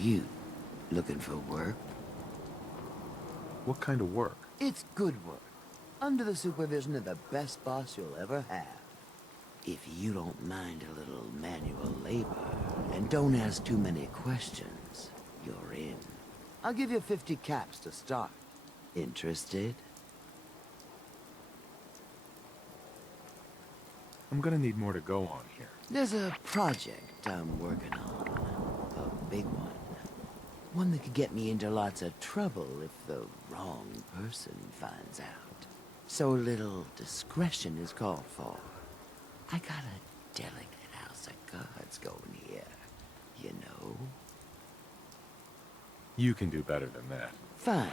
you looking for work? What kind of work? It's good work, under the supervision of the best boss you'll ever have. If you don't mind a little manual labor, and don't ask too many questions, you're in. I'll give you 50 caps to start. Interested? I'm gonna need more to go on here. There's a project I'm working on. A big one. One that could get me into lots of trouble if the wrong person finds out. So a little discretion is called for. I got a delicate house of cards going here, you know. You can do better than that. Fine.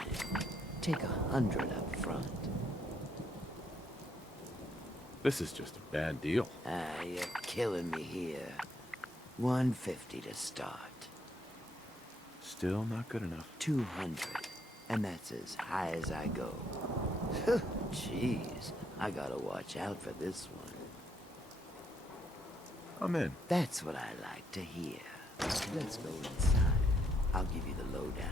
Take 100 up front. This is just a bad deal. You're killing me here. 150 to start. Still not good enough. 200. And that's as high as I go. Jeez, I gotta watch out for this one. I'm in. That's what I like to hear. Let's go inside. I'll give you the lowdown.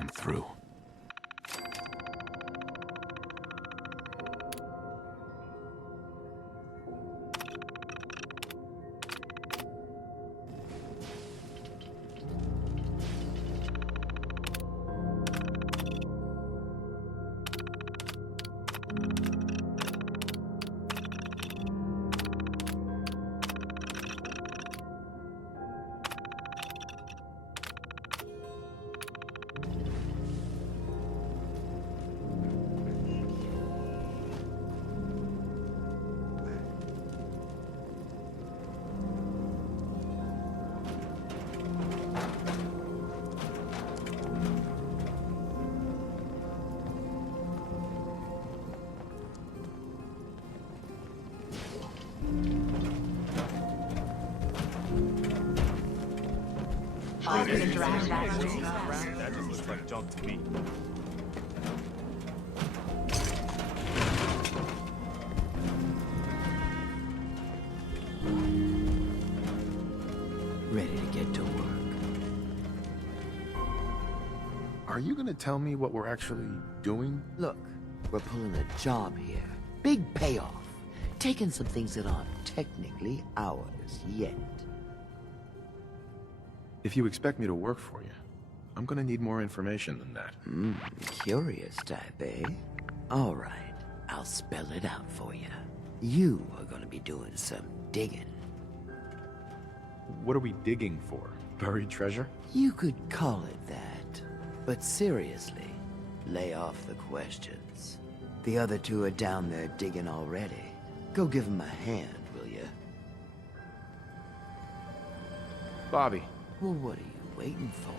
I'm through. That just looks like junk to me. Ready to get to work. Are you gonna tell me what we're actually doing? Look, we're pulling a job here. Big payoff. Taking some things that aren't technically ours yet. If you expect me to work for you, I'm gonna need more information than that. Curious type, eh? All right, I'll spell it out for you. You are gonna be doing some digging. What are we digging for? Buried treasure? You could call it that. But seriously, lay off the questions. The other two are down there digging already. Go give them a hand, will you? Bobby. Well, what are you waiting for?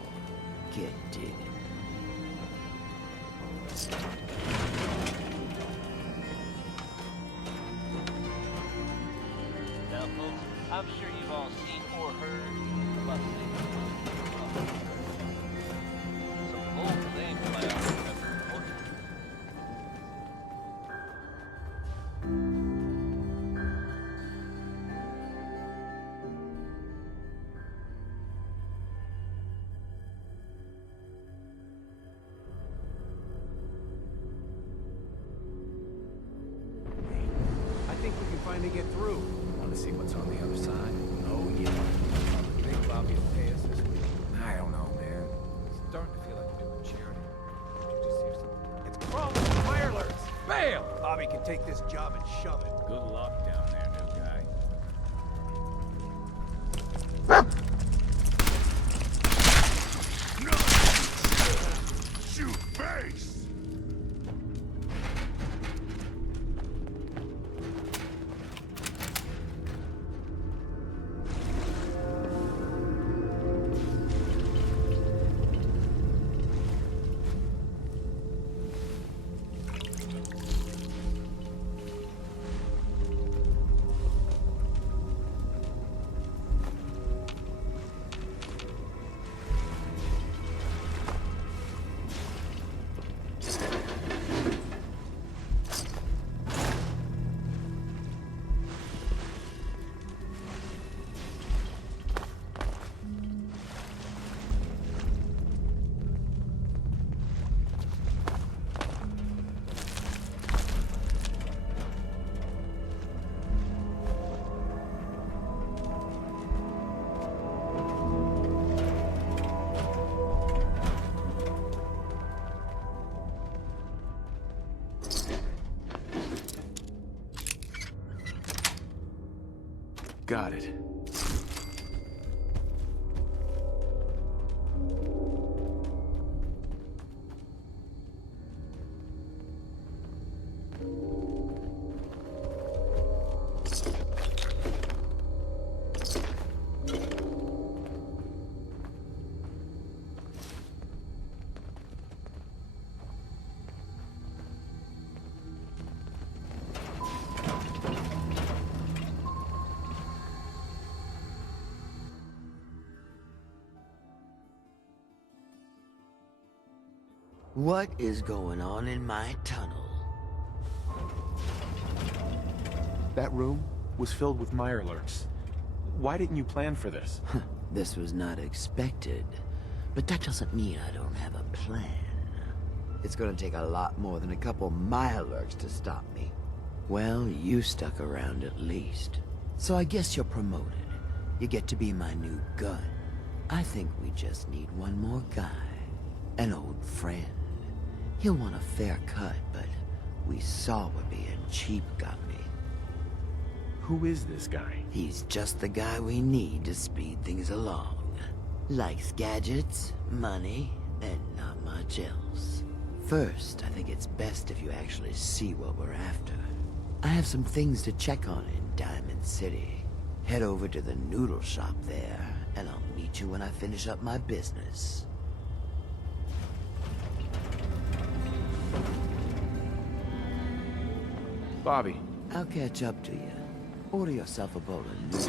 Get digging. Now, folks, I'm sure you've all seen or heard about some bold claims by our member reporters. I think we can finally get through. Want to see what's on the other side? Oh, yeah. You think Bobby will pay us this week? I don't know, man. It's starting to feel like we're doing charity. Did you just hear something? It's crawling fire alerts! Bail! Bobby can take this job and shove it. Good luck down there, new guy. Got it. What is going on in my tunnel? That room was filled with Mirelurks. Why didn't you plan for this? This was not expected, but that doesn't mean I don't have a plan. It's gonna take a lot more than a couple Mirelurks to stop me. Well, you stuck around at least. So I guess you're promoted. You get to be my new gun. I think we just need one more guy. An old friend. He'll want a fair cut, but we saw what being cheap got me. Who is this guy? He's just the guy we need to speed things along. Likes gadgets, money, and not much else. First, I think it's best if you actually see what we're after. I have some things to check on in Diamond City. Head over to the noodle shop there, and I'll meet you when I finish up my business. Bobby. I'll catch up to you. Order yourself a bowl of noodles.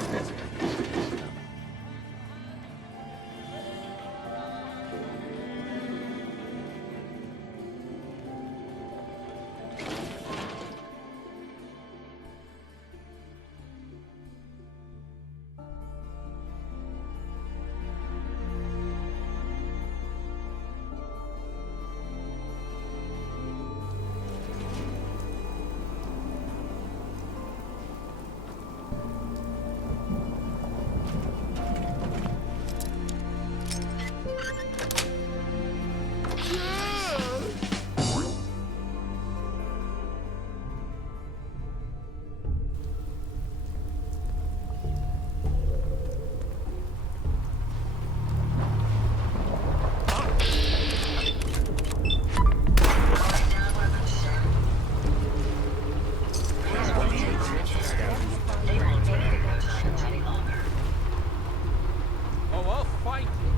Oh, I'll fight you.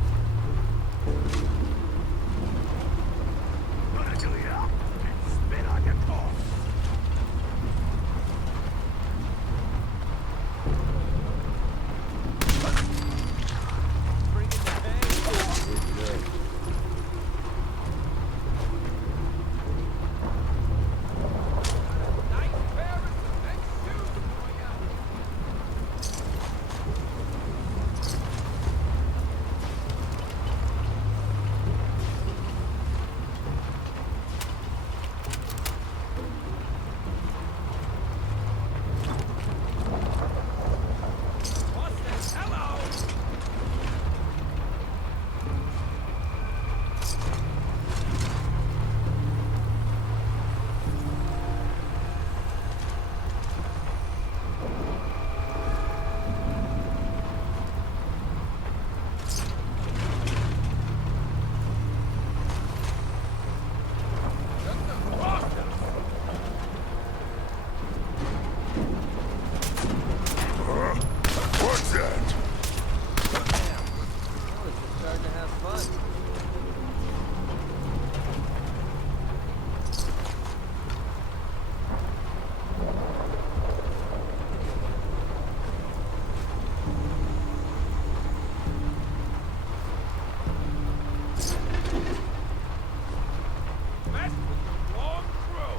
Bring it to pain. Nice pair of cement shoes for ya. Austin, hello! What's that? Starting to have fun. Mess with the wrong crew.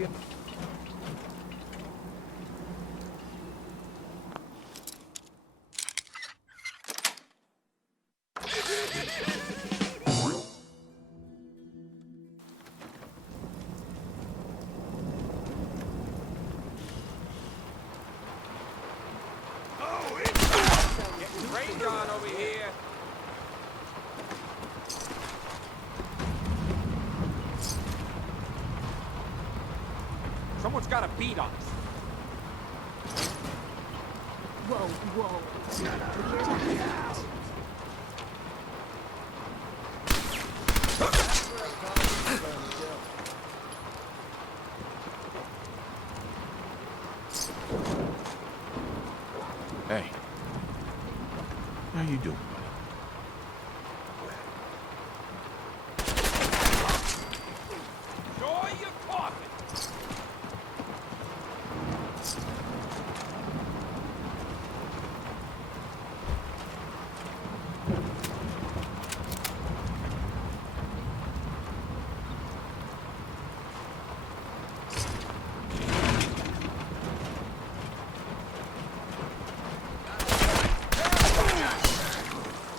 be... Getting rained on over here. Someone's got a beat on us. Whoa, whoa. Hey. How you doing, buddy? Sure you're talking.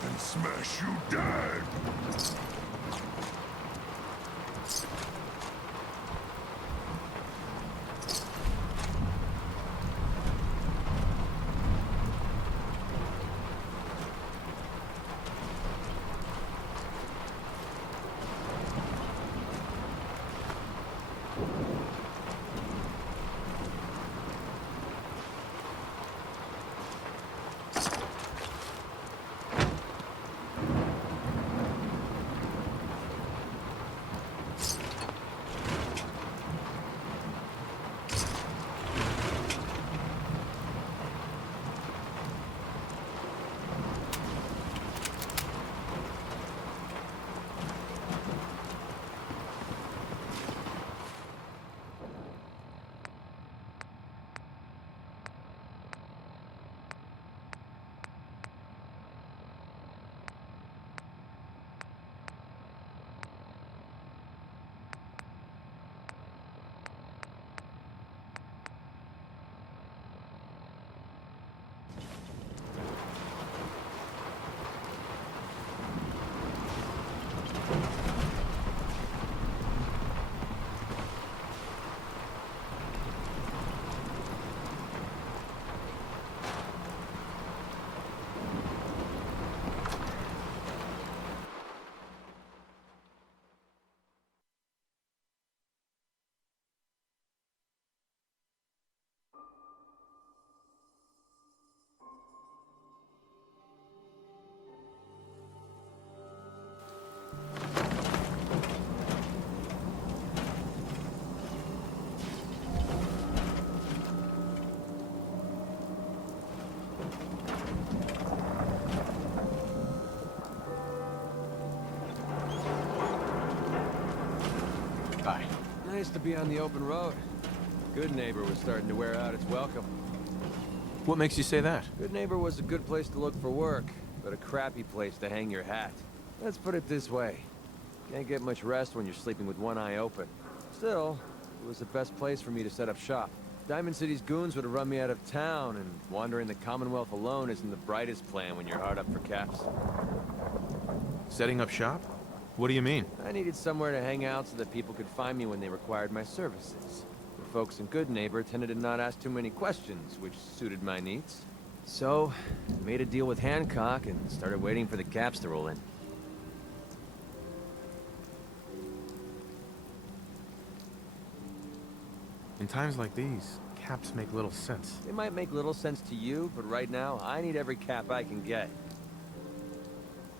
And smash you dead! Hi. Nice to be on the open road. Good Neighbor was starting to wear out its welcome. What makes you say that? Good Neighbor was a good place to look for work, but a crappy place to hang your hat. Let's put it this way. Can't get much rest when you're sleeping with one eye open. Still, it was the best place for me to set up shop. Diamond City's goons would have run me out of town, and wandering the Commonwealth alone isn't the brightest plan when you're hard up for caps. Setting up shop? What do you mean? I needed somewhere to hang out so that people could find me when they required my services. The folks in Good Neighbor tended to not ask too many questions, which suited my needs. So, I made a deal with Hancock and started waiting for the caps to roll in. In times like these, caps make little sense. They might make little sense to you, but right now, I need every cap I can get.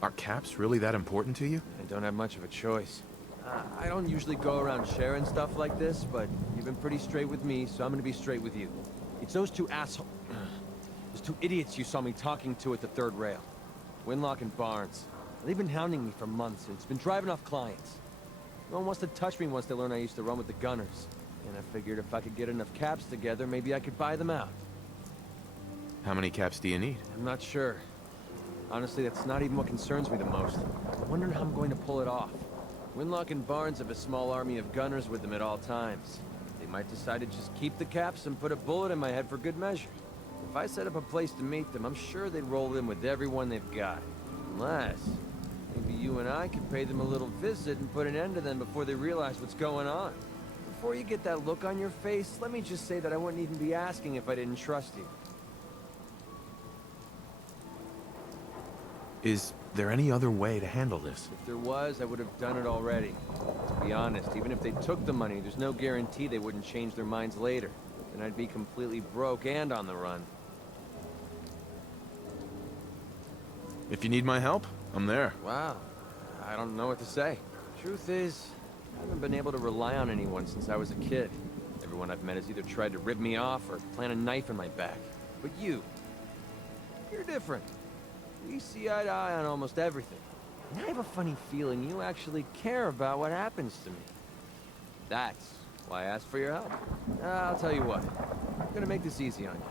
Are caps really that important to you? I don't have much of a choice. I don't usually go around sharing stuff like this, but you've been pretty straight with me, so I'm gonna be straight with you. It's those two those two idiots you saw me talking to at the third rail. Winlock and Barnes. They've been hounding me for months, and it's been driving off clients. No one wants to touch me once they learn I used to run with the Gunners. And I figured if I could get enough caps together, maybe I could buy them out. How many caps do you need? I'm not sure. Honestly, that's not even what concerns me the most. I'm wondering how I'm going to pull it off. Winlock and Barnes have a small army of gunners with them at all times. They might decide to just keep the caps and put a bullet in my head for good measure. If I set up a place to meet them, I'm sure they'd roll in with everyone they've got. Unless, maybe you and I could pay them a little visit and put an end to them before they realize what's going on. Before you get that look on your face, let me just say that I wouldn't even be asking if I didn't trust you. Is there any other way to handle this? If there was, I would have done it already. To be honest, even if they took the money, there's no guarantee they wouldn't change their minds later. Then I'd be completely broke and on the run. If you need my help, I'm there. Wow. I don't know what to say. Truth is, I haven't been able to rely on anyone since I was a kid. Everyone I've met has either tried to rip me off or plant a knife in my back. But you're different. We see eye to eye on almost everything. And I have a funny feeling you actually care about what happens to me. That's why I asked for your help. I'll tell you what. I'm gonna make this easy on you.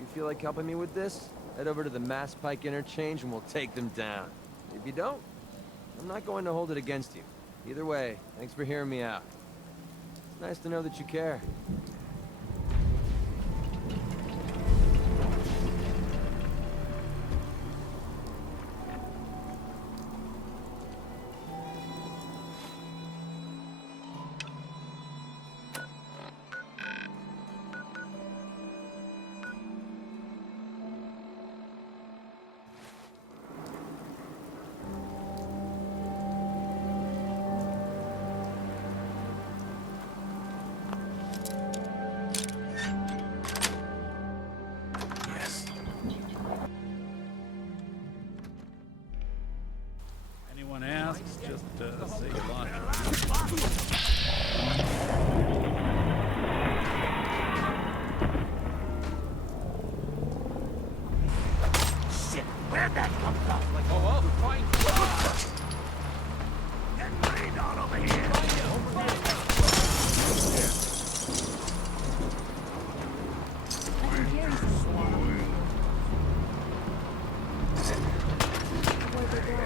You feel like helping me with this? Head over to the Mass Pike interchange and we'll take them down. If you don't, I'm not going to hold it against you. Either way, thanks for hearing me out. It's nice to know that you care. Anyone asks, just say you lost. Shit, where'd that come from? Oh, fine. Get rained on over here! I can carry some water. Where'd they go?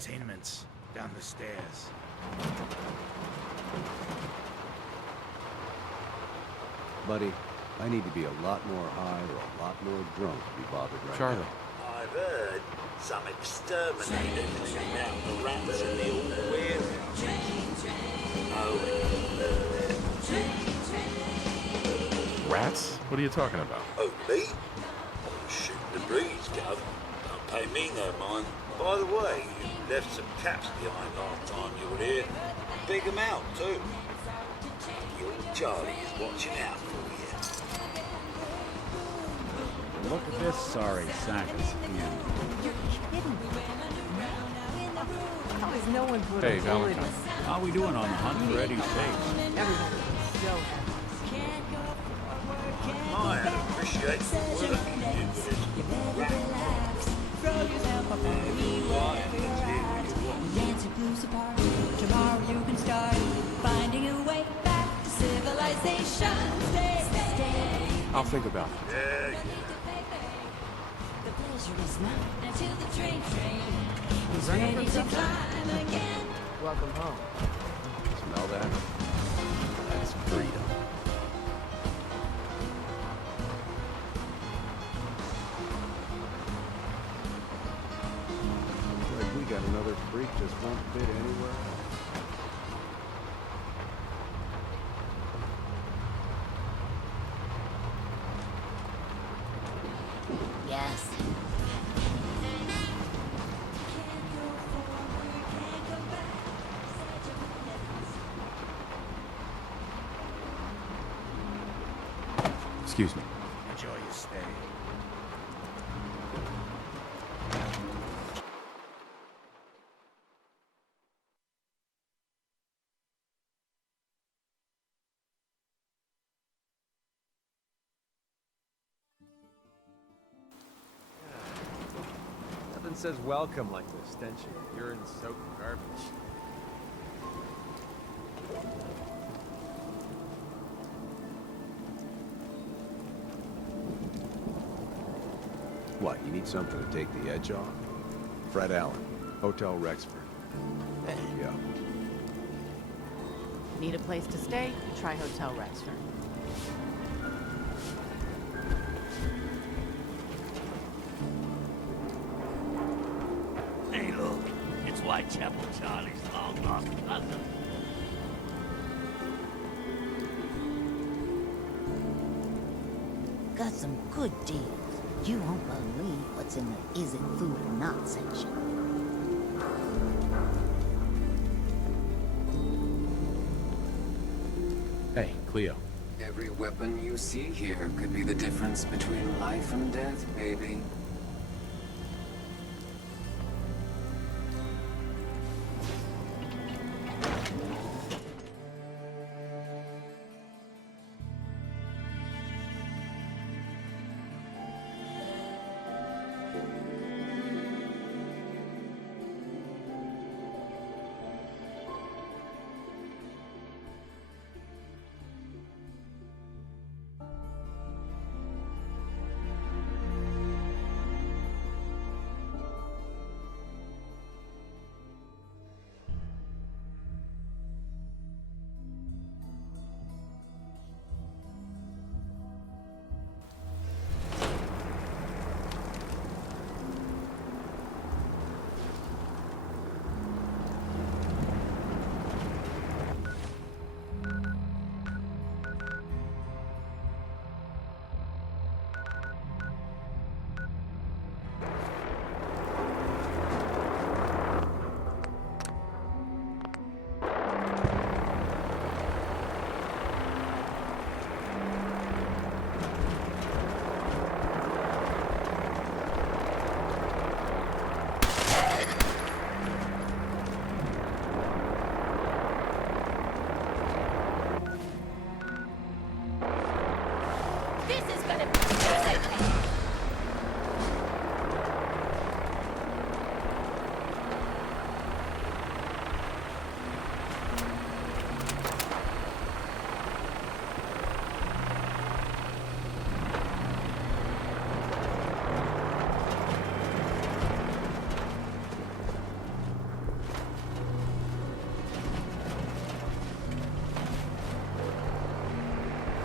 entertainments down the stairs. Buddy, I need to be a lot more high or a lot more drunk to be bothered right Charlie. now. I've heard some exterminator cleaned out the rats in the old warehouse. Oh, Rats? What are you talking about? oh, me? I'm shooting the breeze, Gov. Don't pay me no mind. By the way, you left some caps behind last time you were here. Big them out, too. Your Charlie is watching out for you. Look at this sorry sack of skin. You're kidding me. How is no one put Hey, a bullet in Valentine. us? How we doing on the hunt for Eddie's tapes? Everyone is so happy. I appreciate the work you did with this rat. Dance your blues apart. Tomorrow you can start finding a way back to civilization. Stay. I'll think about it. Yeah, The pleasure is mine until the train is ready to climb again. Welcome home. Smell that? That's freedom. Like we got another freak just won't fit anywhere else. Yes. Excuse me. enjoy your stay. Nothing says welcome like the stench of urine-soaked garbage. What, you need something to take the edge off? Fred Allen, Hotel Rexford. There you go. Need a place to stay? Try Hotel Rexford. Hey, look, it's Whitechapel Charlie's long lost cousin. Got some good deals. You won't believe what's in the is it food or not section. Hey, Cleo. Every weapon you see here could be the difference between life and death, baby.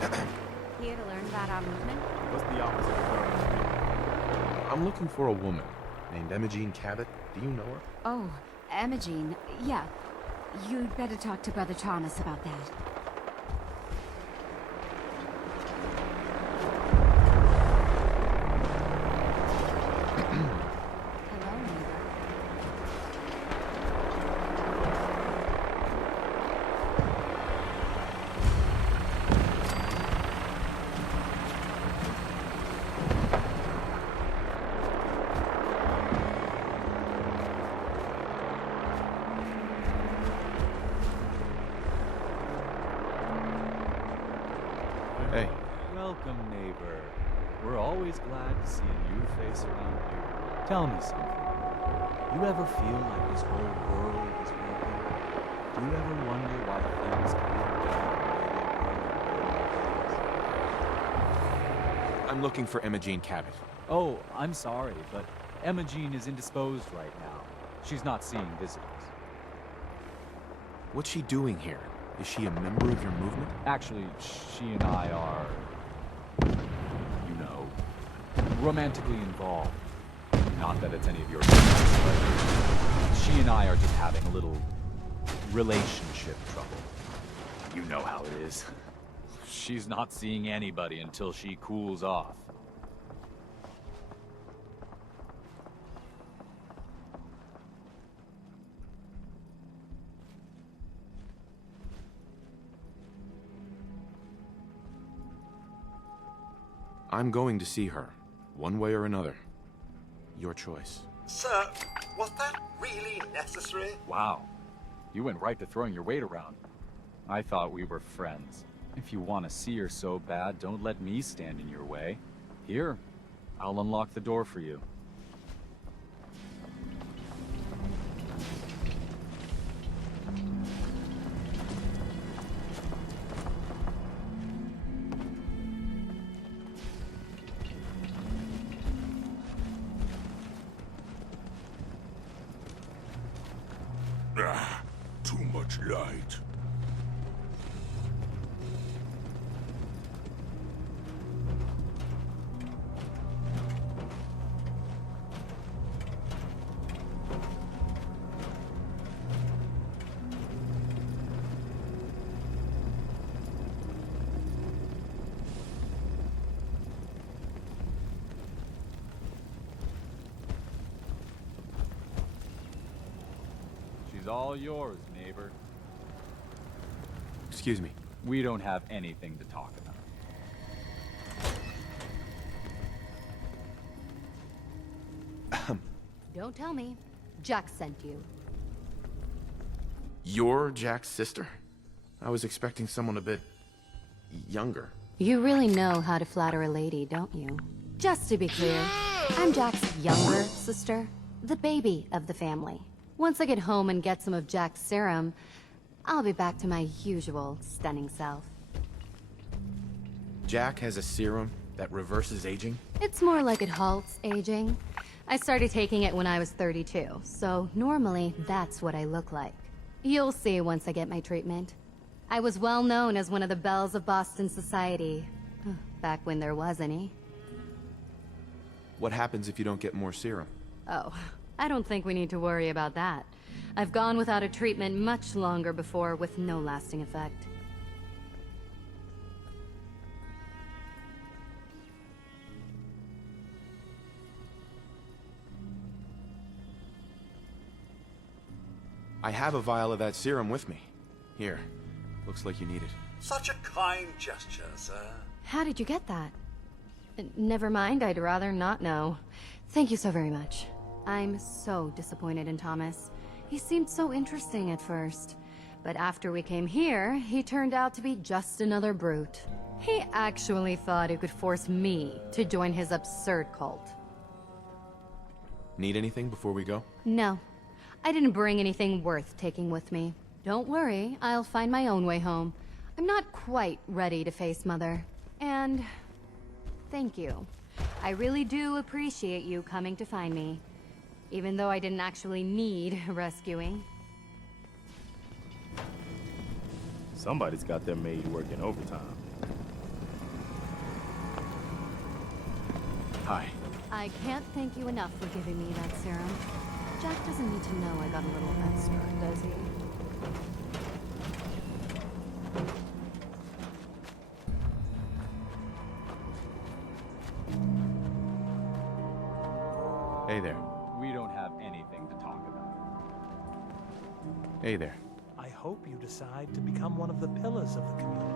Here to learn about our movement? What's the opposite of learning? I'm looking for a woman named Imogene Cabot. Do you know her? Oh, Imogene. Yeah. You'd better talk to Brother Thomas about that. Hello, neighbor. Hey. Welcome, neighbor. We're always glad to see a new face around here. Tell me something. You ever feel like this whole world is broken? Do you ever wonder why things can't go the way they were? I'm looking for Imogene Cabot. Oh, I'm sorry, but Imogene is indisposed right now. She's not seeing visitors. What's she doing here? Is she a member of your movement? Actually, she and I are, you know, romantically involved. Not that it's any of your business, but she and I are just having a little relationship trouble. You know how it is. She's not seeing anybody until she cools off. I'm going to see her, one way or another. Your choice. Sir, was that really necessary? Wow. You went right to throwing your weight around. I thought we were friends. If you want to see her so bad, don't let me stand in your way. Here, I'll unlock the door for you. Too much light. She's all yours, neighbor. Excuse me. We don't have anything to talk about. Don't tell me. Jack sent you. You're Jack's sister? I was expecting someone a bit younger. You really know how to flatter a lady, don't you? Just to be clear, I'm Jack's younger sister, the baby of the family. Once I get home and get some of Jack's serum, I'll be back to my usual stunning self. Jack has a serum that reverses aging? It's more like it halts aging. I started taking it when I was 32, so normally that's what I look like. You'll see once I get my treatment. I was well known as one of the belles of Boston society, back when there was any. What happens if you don't get more serum? Oh, I don't think we need to worry about that. I've gone without a treatment much longer before with no lasting effect. I have a vial of that serum with me. Here. Looks like you need it. Such a kind gesture, sir. How did you get that? Never mind, I'd rather not know. Thank you so very much. I'm so disappointed in Thomas. He seemed so interesting at first. But after we came here, he turned out to be just another brute. He actually thought he could force me to join his absurd cult. Need anything before we go? No. I didn't bring anything worth taking with me. Don't worry, I'll find my own way home. I'm not quite ready to face Mother. And thank you. I really do appreciate you coming to find me. Even though I didn't actually need rescuing. Somebody's got their maid working overtime. Hi. I can't thank you enough for giving me that serum. Jack doesn't need to know I got a little extra, does he? Hey there. We don't have anything to talk about. Hey there. I hope you decide to become one of the pillars of the community.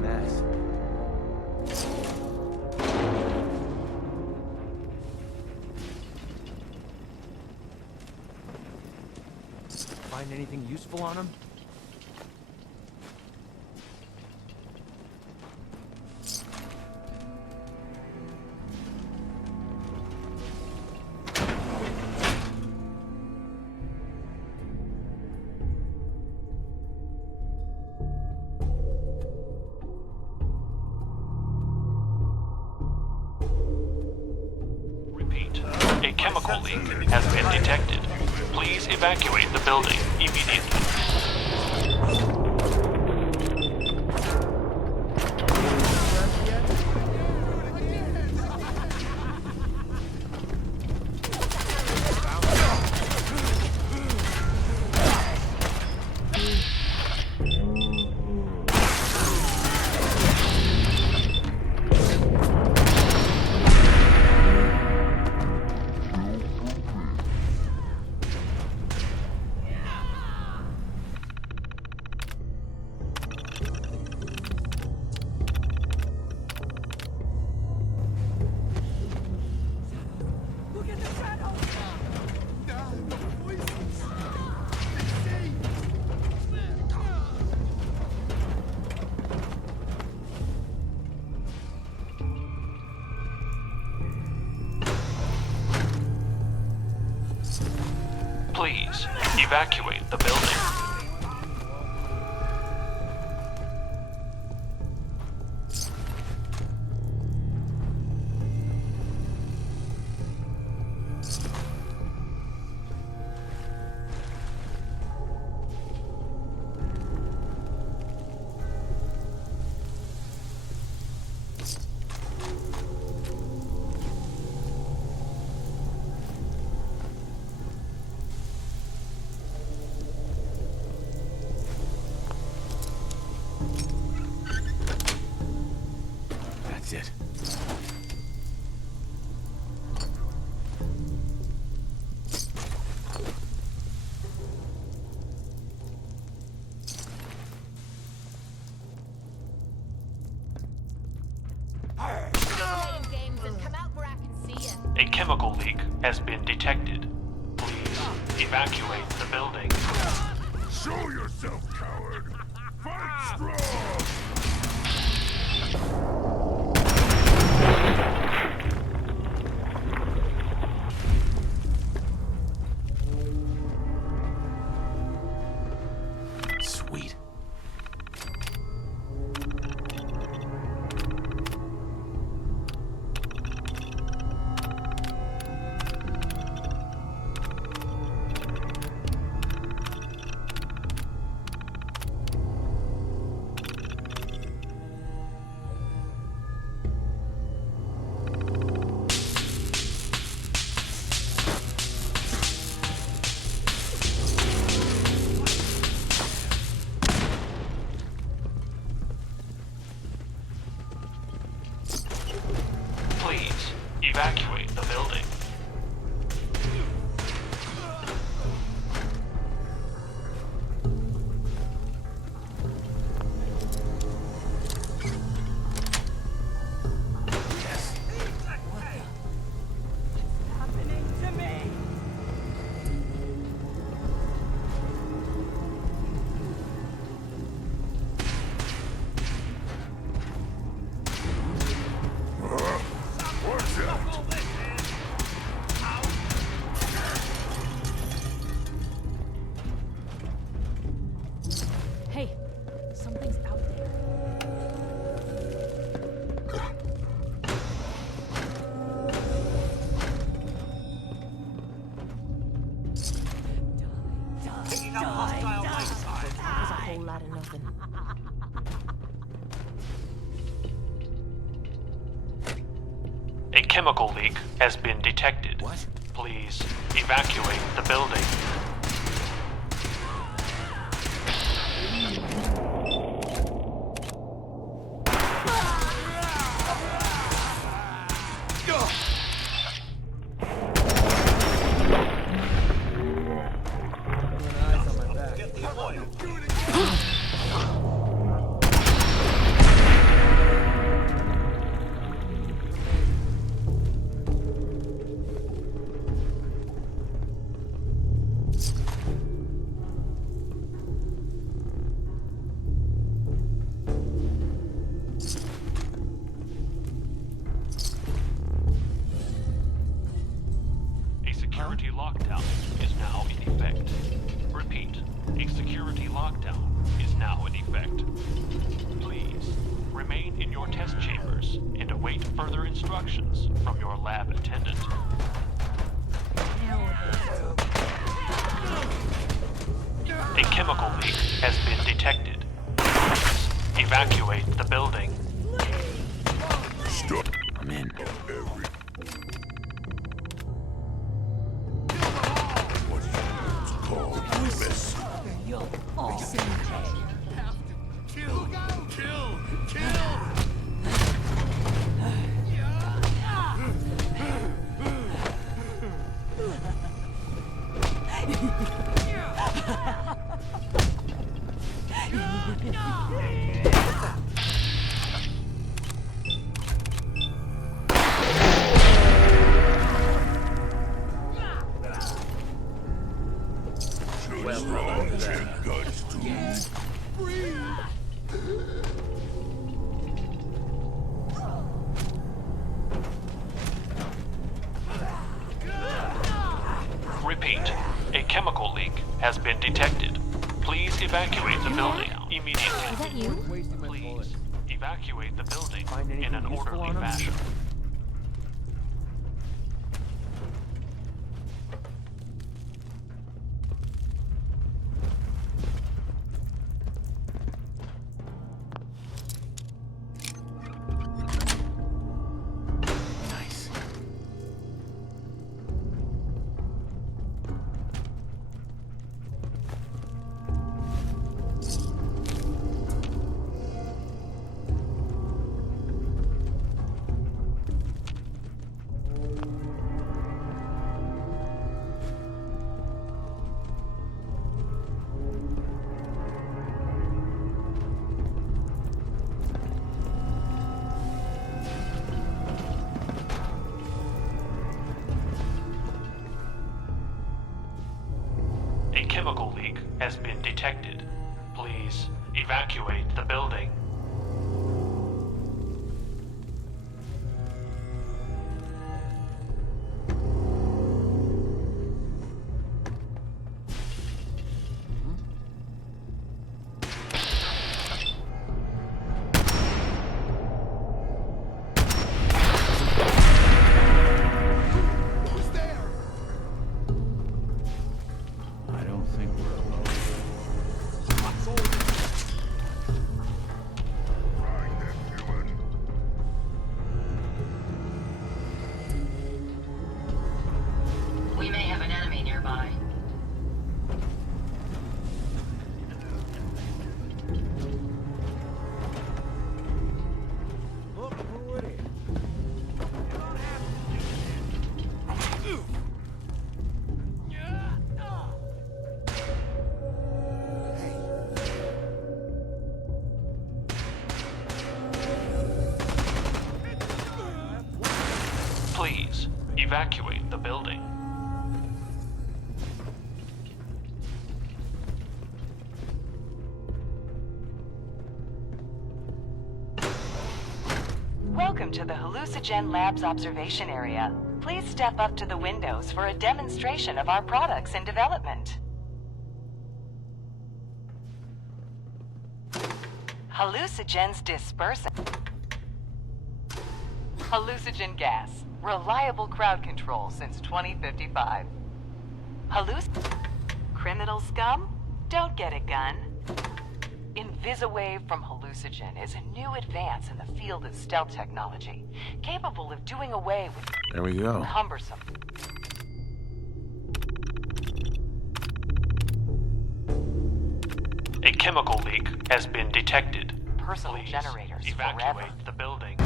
Mess. Find anything useful on him? Repeat. A chemical leak has been detected. Please evacuate the building immediately. Please evacuate the building. That's it. A chemical leak has been detected. Please evacuate the building. Show yourself, coward! Fight strong! Sweet. Picking up hostile wayside. That was a whole lot of nothing. A chemical leak has been detected. What? Please evacuate the building. Get the oil. A security lockdown is now in effect. Repeat, a security lockdown is now in effect. Please, remain in your test chambers and await further instructions from your lab attendant. A chemical leak has been detected. Please, evacuate the building. I'm in. Repeat, a chemical leak has been detected. Please evacuate the building immediately. Is that you? Please evacuate the building in an orderly fashion. A chemical leak has been detected. Please evacuate the building. I don't think we're alone. We may have an enemy nearby. Look, who it is? Please evacuate the building. Welcome to the Hallucinogen Labs observation area. Please step up to the windows for a demonstration of our products in development. Hallucinogens dispersing. Hallucinogen gas. Reliable crowd control since 2055. Criminals scum? Don't get a gun. Invisawave from Hallucigen is a new advance in the field of stealth technology, capable of doing away with There we go. cumbersome. A chemical leak has been detected. Personal Please generators evacuate forever. the building.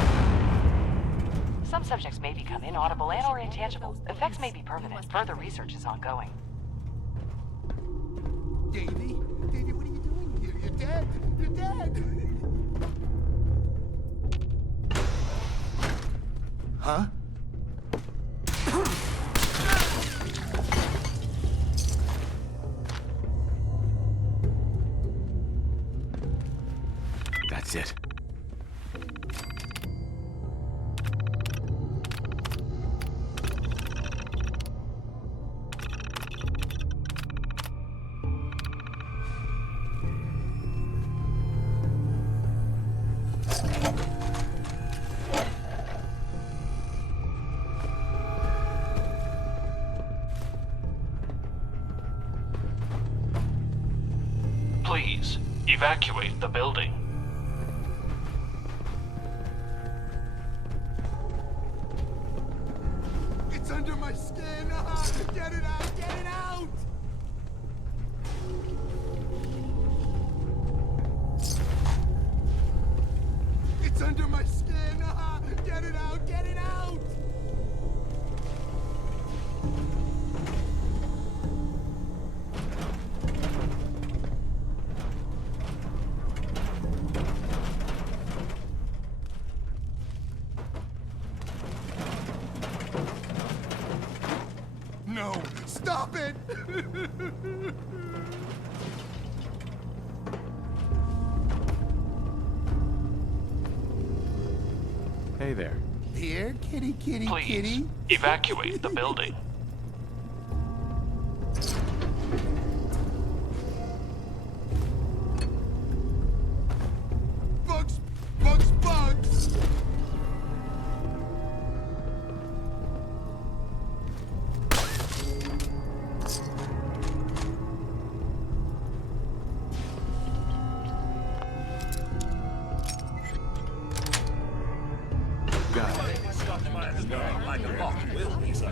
Some subjects may become inaudible and or intangible. Effects may be permanent. Further research is ongoing. Davey? Davey, what are you doing here? You're dead! You're dead! Huh? That's it. Please evacuate the building. It's under my skin! Ah, get it out! Get it out! It's under my skin! Ah, get it out! Get it out! No! Stop it! Hey there. Here, kitty, kitty, Please kitty. evacuate the building. Bugs! Bugs! Bugs! Got it. Like a mock will be so.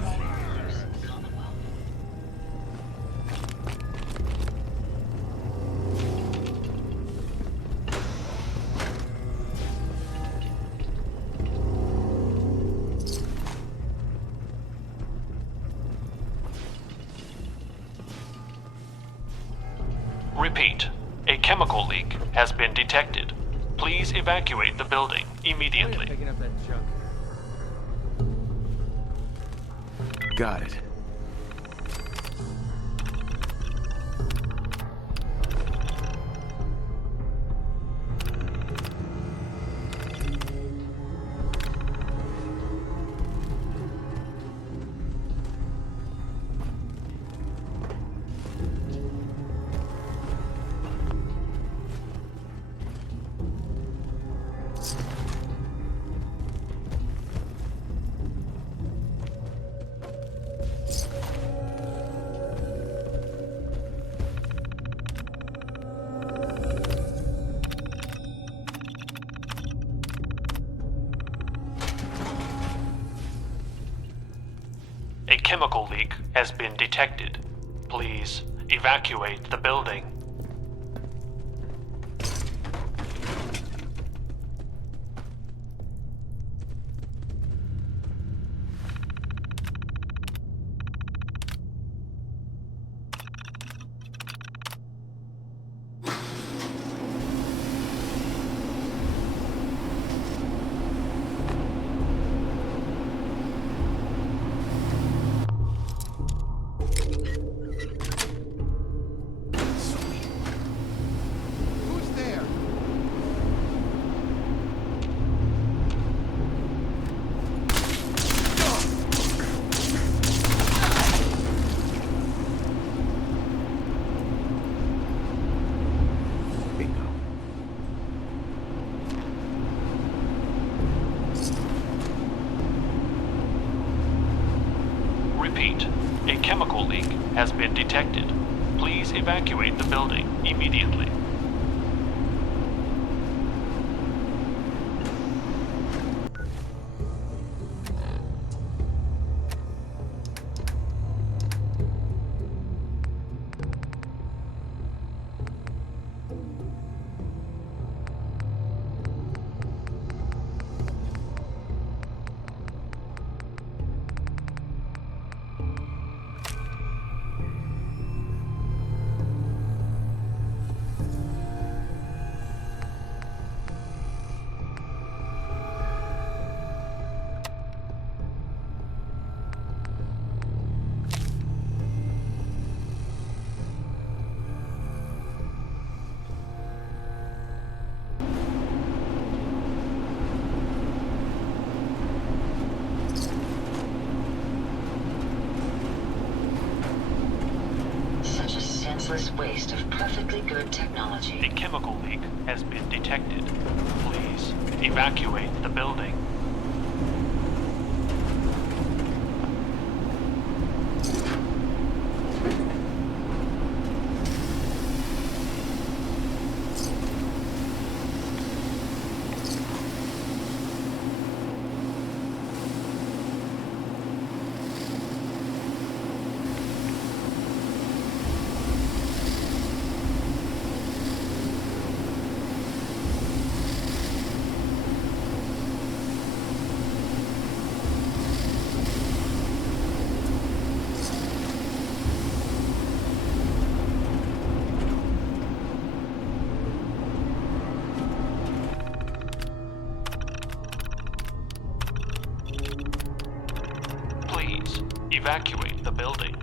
Repeat, a chemical leak has been detected. Please evacuate the building immediately. Picking up that junk. Got it. A chemical leak has been detected. Please evacuate the building. Who's there? Bingo. Repeat, a chemical leak has been detected. Please evacuate the building immediately. Such a senseless waste of perfectly good technology. A chemical leak has been detected. Please evacuate the building. Please evacuate the building.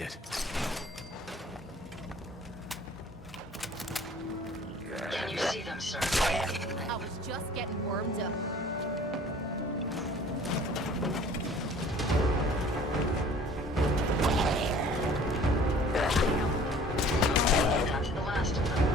it. Can you see them, sir? I was just getting warmed up. That's the last of them.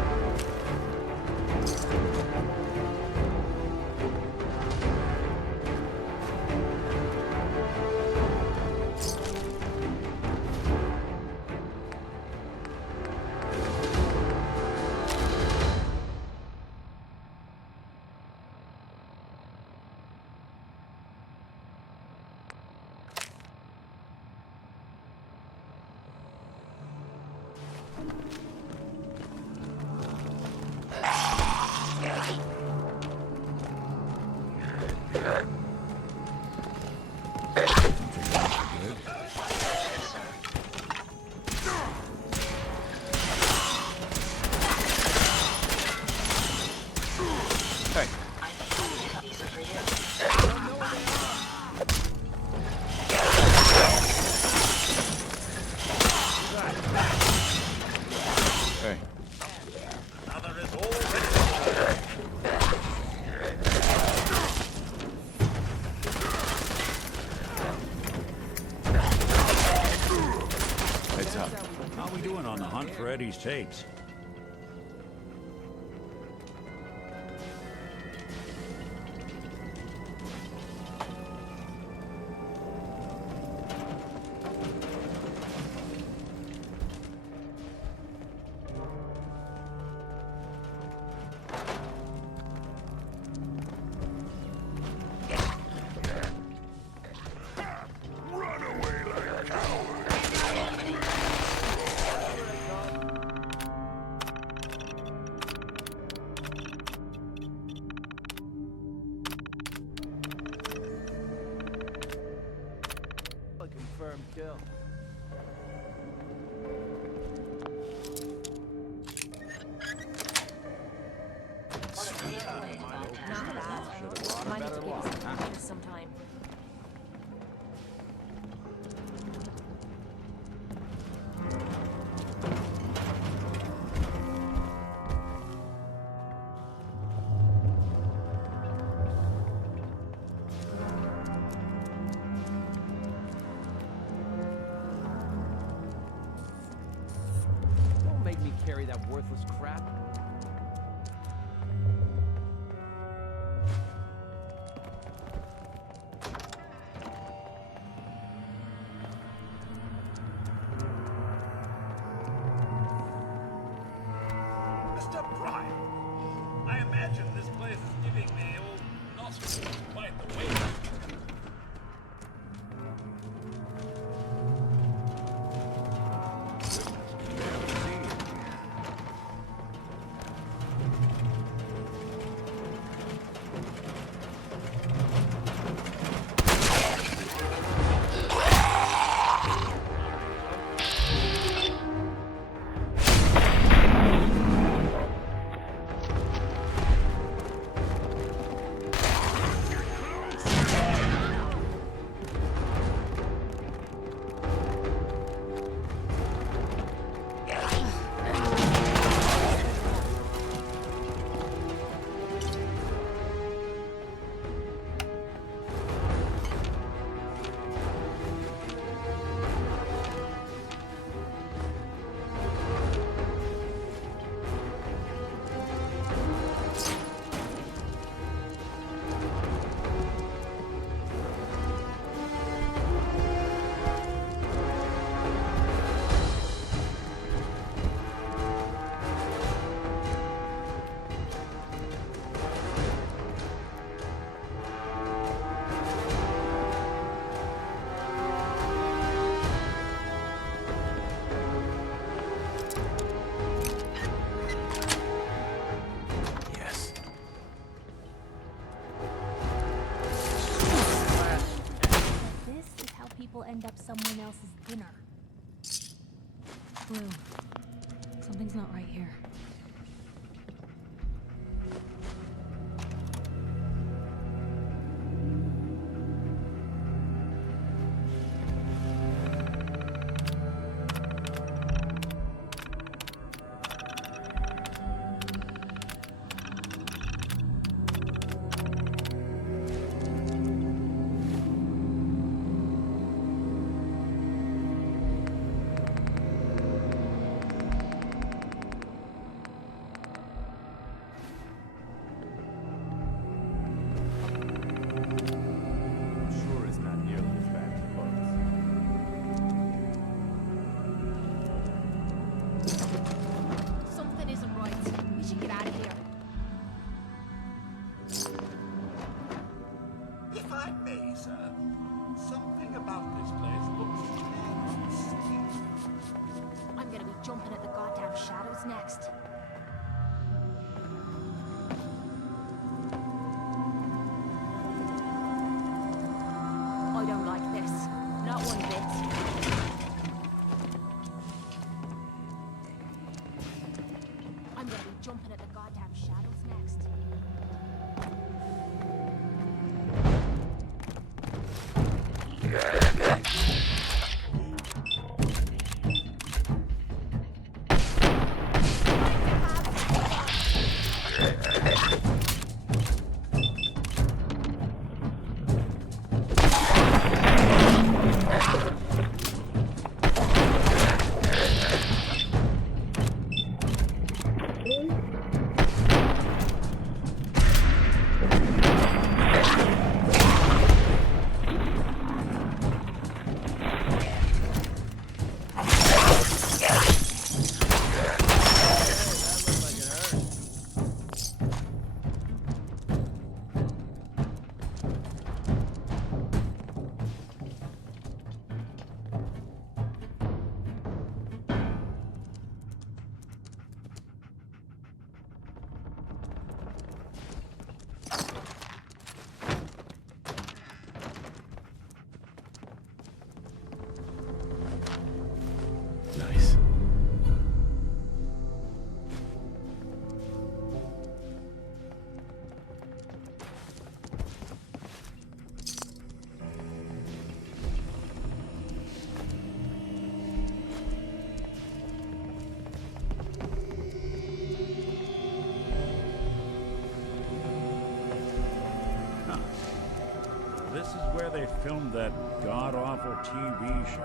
Hey, These are for you. hey. Another is already. Heads up. How we doing on the hunt for Eddie's tapes? A confirmed kill. Not bad. Might need to give you some practice sometime. Don't make me carry that worthless crap. Mr. Prime, I imagine this place is giving me old nostrils quite the wait. end up someone else's dinner. Blue, something's not right here. sir. Something about this place looks unsettling. I'm gonna be jumping at the goddamn shadows next. I don't like this. Not one bit. I'm gonna be jumping at the goddamn shadows next. Nice. This is where they filmed that god-awful TV show.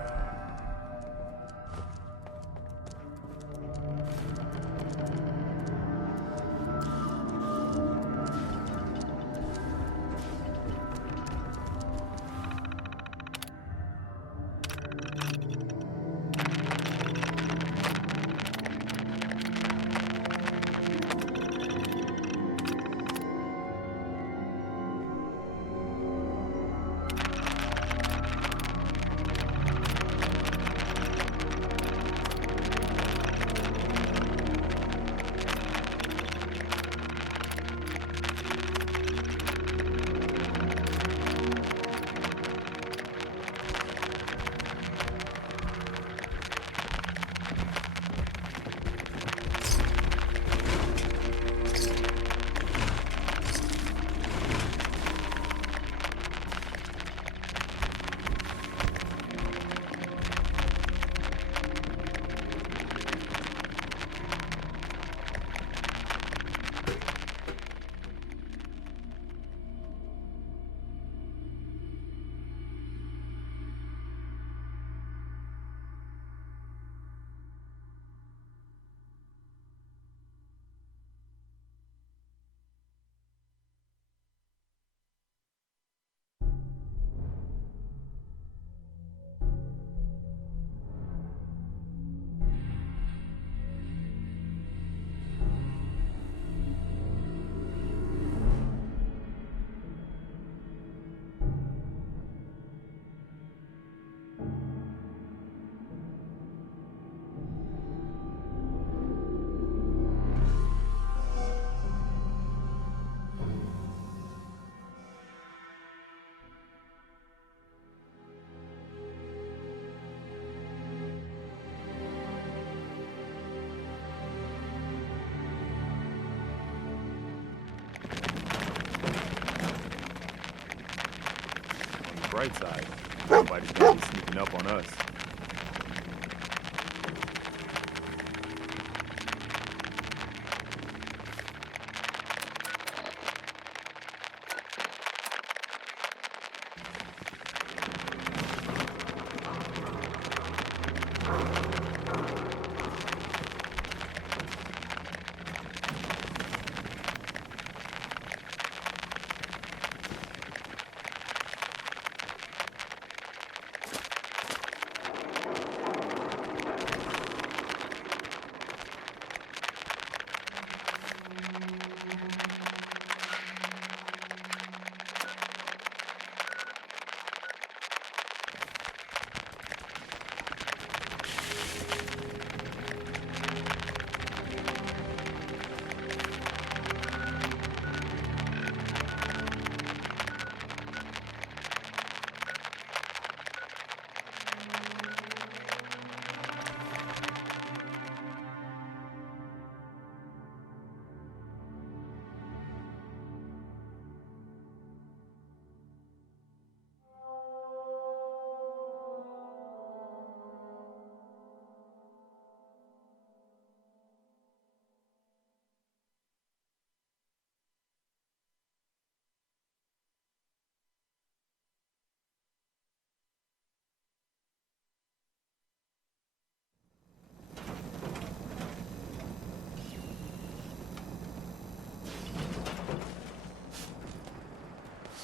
Bright side, nobody's gonna be sneaking up on us.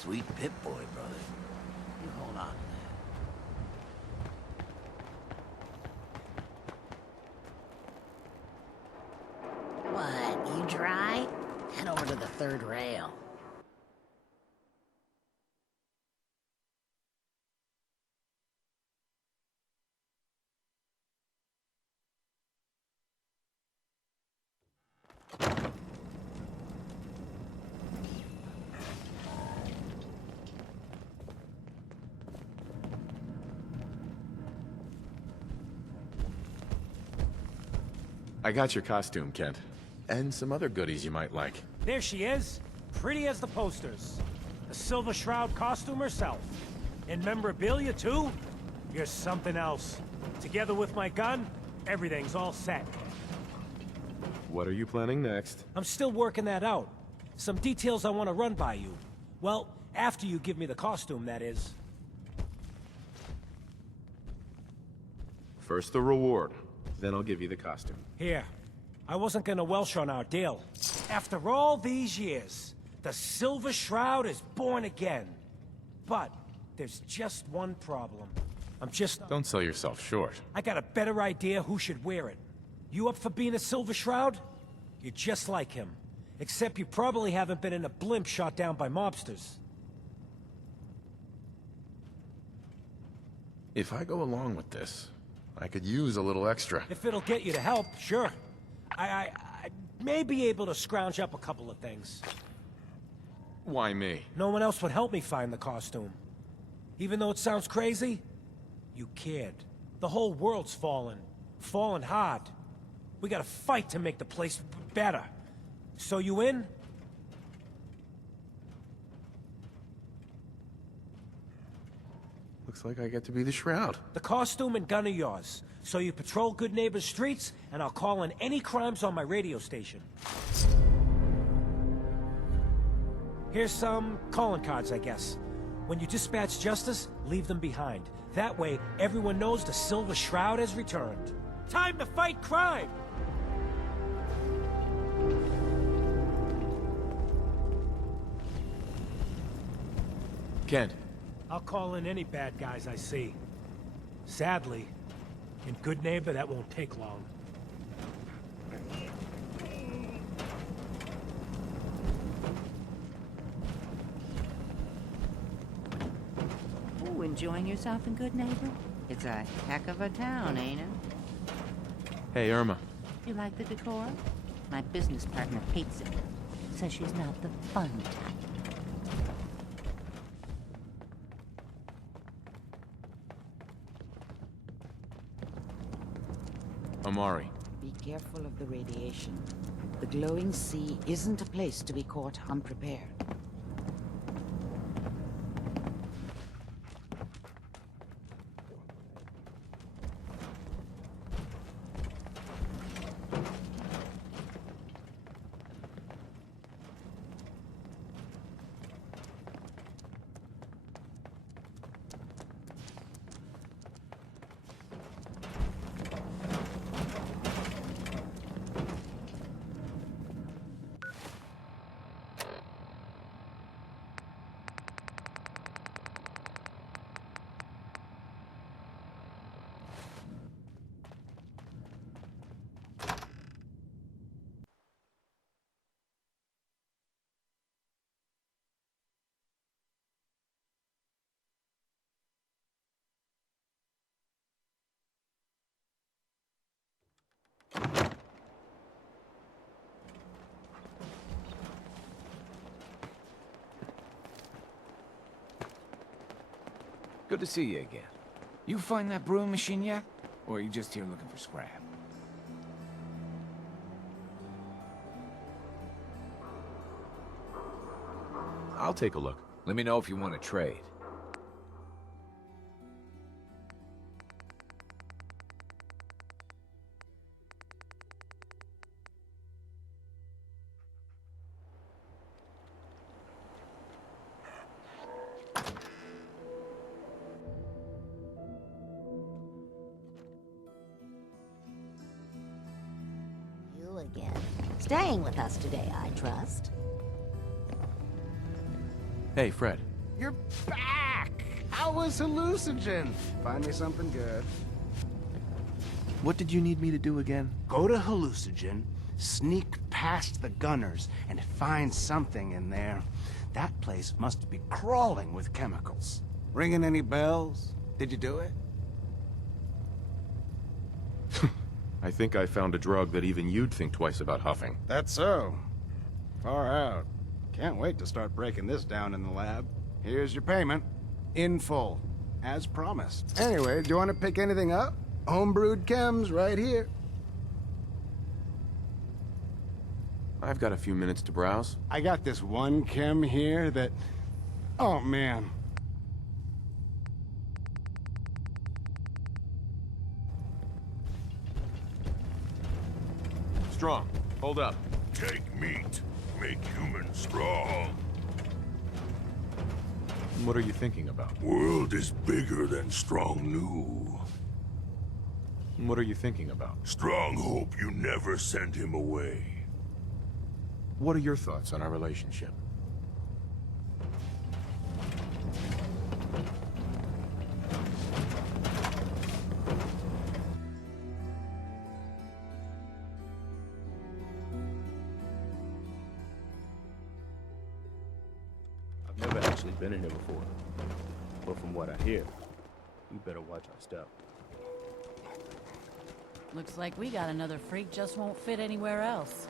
Sweet Pip-Boy, brother. You hold on to that. What, you dry? Head over to the third rail. I got your costume, Kent. And some other goodies you might like. There she is, pretty as the posters. The Silver Shroud costume herself. And memorabilia, too? You're something else. Together with my gun, everything's all set. What are you planning next? I'm still working that out. Some details I want to run by you. Well, after you give me the costume, that is. First the reward, then I'll give you the costume. Here. I wasn't gonna welsh on our deal. After all these years, the Silver Shroud is born again. But there's just one problem. Don't sell yourself short. I got a better idea who should wear it. You up for being a Silver Shroud? You're just like him. Except you probably haven't been in a blimp shot down by mobsters. If I go along with this, I could use a little extra. If it'll get you to help, sure. I may be able to scrounge up a couple of things. Why me? No one else would help me find the costume. Even though it sounds crazy, you cared. The whole world's fallen. Fallen hard. We gotta fight to make the place better. So you in? Looks like I get to be the Shroud. The costume and gun are yours. So you patrol Good Neighbor's streets, and I'll call in any crimes on my radio station. Here's some calling cards, I guess. When you dispatch justice, leave them behind. That way, everyone knows the Silver Shroud has returned. Time to fight crime! Kent. I'll call in any bad guys I see. Sadly, in Good Neighbor, that won't take long. Ooh, enjoying yourself in Good Neighbor? It's a heck of a town, ain't it? Hey, Irma. You like the decor? My business partner hates it. Says she's not the fun type. Amari. Be careful of the radiation. The glowing sea isn't a place to be caught unprepared. Good to see you again. You find that brewing machine yet? Or are you just here looking for scrap? I'll take a look. Let me know if you want to trade. You again. Staying with us today, I trust. Hey, Fred. You're back! How was hallucinogen? Find me something good. What did you need me to do again? Go to hallucinogen, sneak past the gunners, and find something in there. That place must be crawling with chemicals. Ringing any bells? Did you do it? I think I found a drug that even you'd think twice about huffing. That's so. Far out. Can't wait to start breaking this down in the lab. Here's your payment. In full. As promised. Anyway, do you want to pick anything up? Homebrewed chems right here. I've got a few minutes to browse. I got this one chem here that... Oh, man. Strong, hold up. Take meat, make humans strong. What are you thinking about? World is bigger than Strong knew. What are you thinking about? Strong hope you never send him away. What are your thoughts on our relationship? I've never actually been in here before, but from what I hear, we better watch our step. Looks like we got another freak just won't fit anywhere else.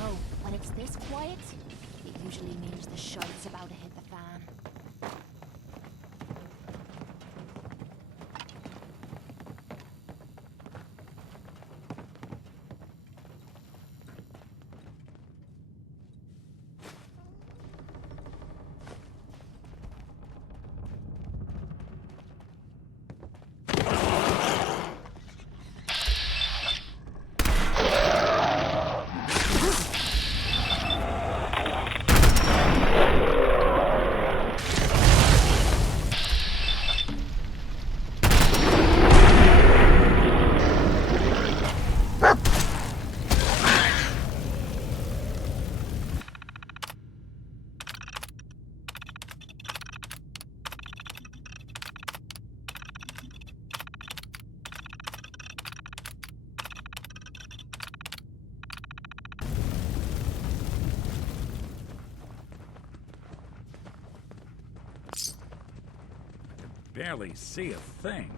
know, when it's this quiet, it usually means the shite's about to hit the fan. Barely see a thing.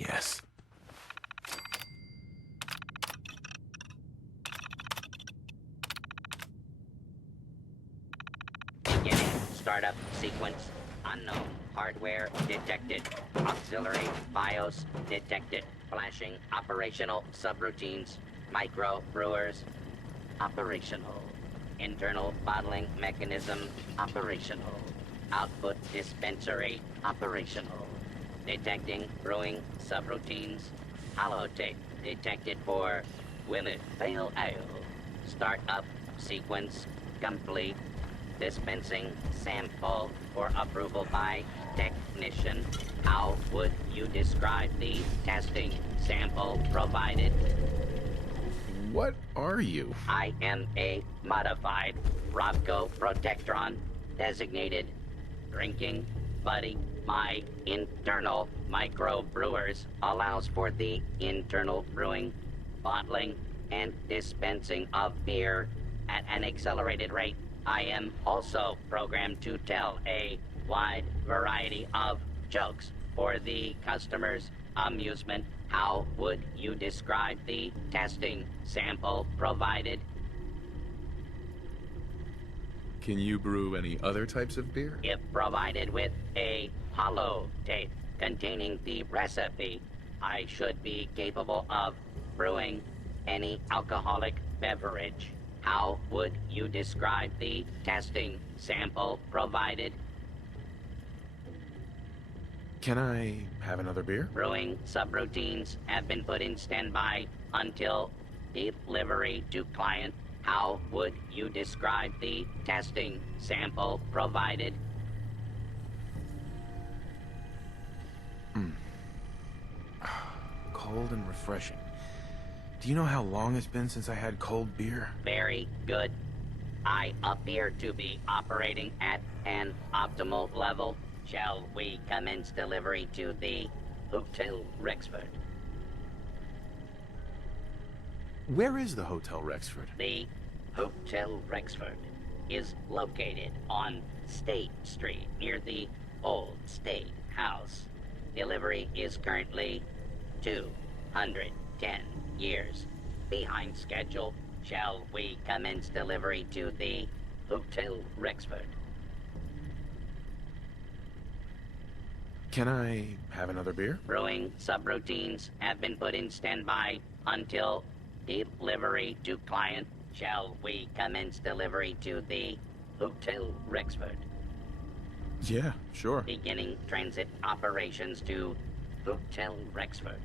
Yes. Beginning startup sequence. Unknown. Hardware detected. Auxiliary BIOS detected. Flashing operational subroutines. Micro brewers operational. Internal bottling mechanism operational. Output dispensary operational. Detecting brewing subroutines. Holotape detected for Willet Pale Ale. Startup sequence complete. Dispensing sample for approval by technician. How would you describe the testing sample provided? What are you? I am a modified Robco Protectron designated drinking buddy. My internal microbrewers allows for the internal brewing, bottling, and dispensing of beer at an accelerated rate. I am also programmed to tell a wide variety of jokes for the customer's amusement. How would you describe the testing sample provided? Can you brew any other types of beer? If provided with a holotape containing the recipe, I should be capable of brewing any alcoholic beverage. How would you describe the testing sample provided? Can I have another beer? Brewing subroutines have been put in standby until delivery to client. How would you describe the testing sample provided? Cold and refreshing. Do you know how long it's been since I had cold beer? Very good. I appear to be operating at an optimal level. Shall we commence delivery to the Hotel Rexford? Where is the Hotel Rexford? The Hotel Rexford is located on State Street near the Old State House. Delivery is currently 210 years behind schedule. Shall we commence delivery to the Hotel Rexford? Can I have another beer? Brewing subroutines have been put in standby until delivery to client. Shall we commence delivery to the Hotel Rexford? Yeah, sure. Beginning transit operations to Hotel Rexford.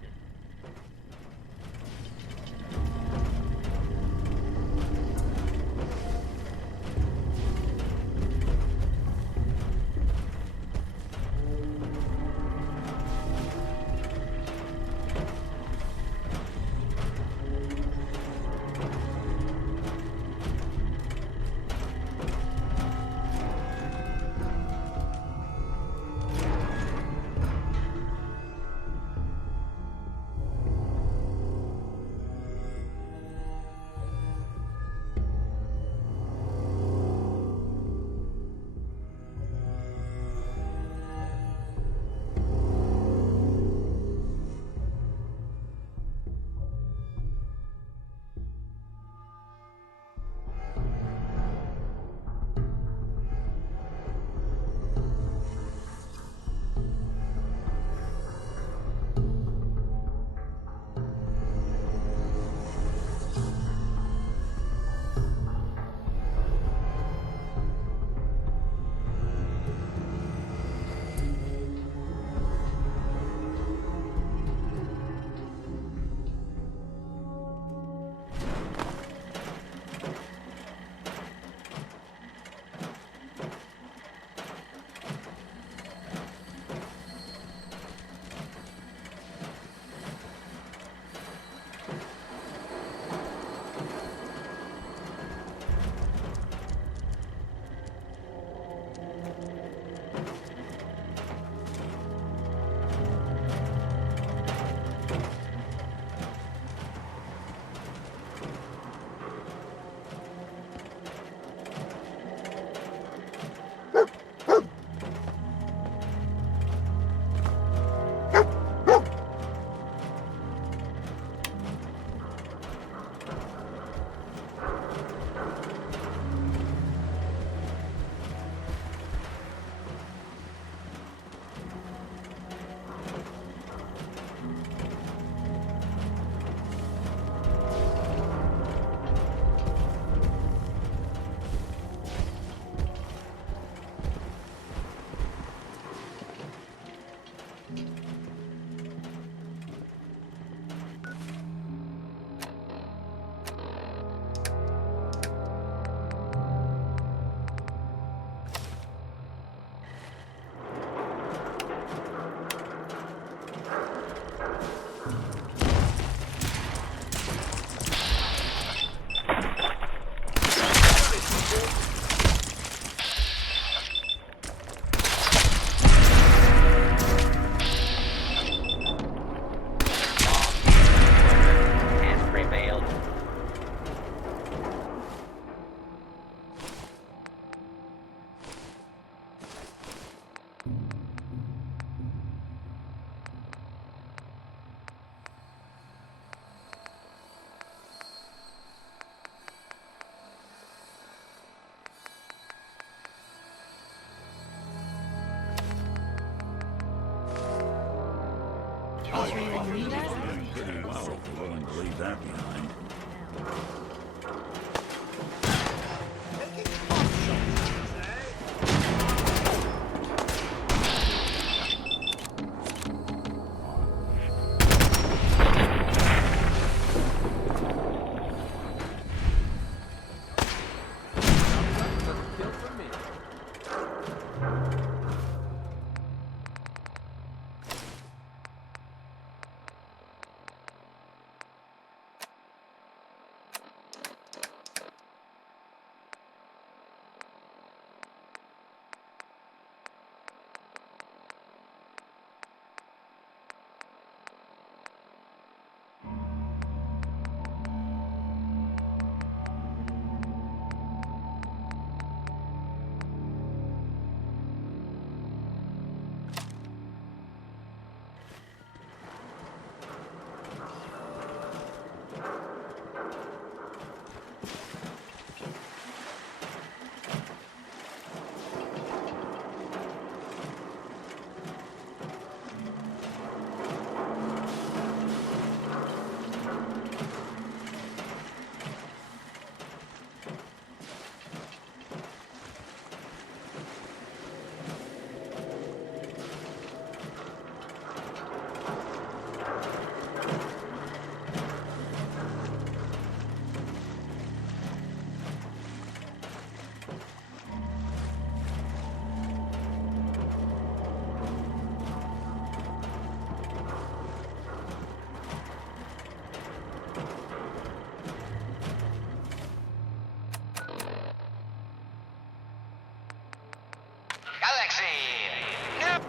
Pretty well if you're willing to leave that behind.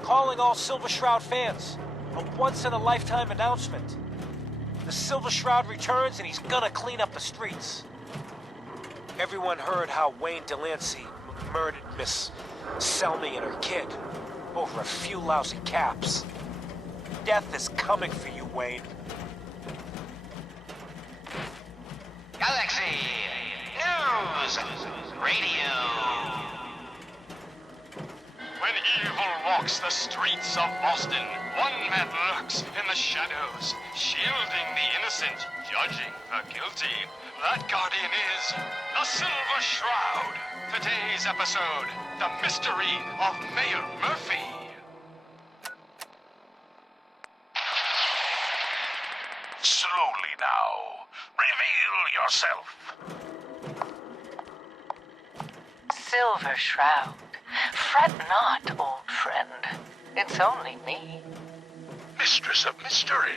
Calling all Silver Shroud fans. A once-in-a-lifetime announcement. The Silver Shroud returns and he's gonna clean up the streets. Everyone heard how Wayne Delancey murdered Miss Selmy and her kid over a few lousy caps. Death is coming for you, Wayne. Galaxy News Radio. When evil walks the streets of Boston, one man lurks in the shadows, shielding the innocent, judging the guilty. That guardian is the Silver Shroud. Today's episode, the mystery of Mayor Murphy. Slowly now. Reveal yourself. Silver Shroud. Fret not, old friend. It's only me. Mistress of Mystery.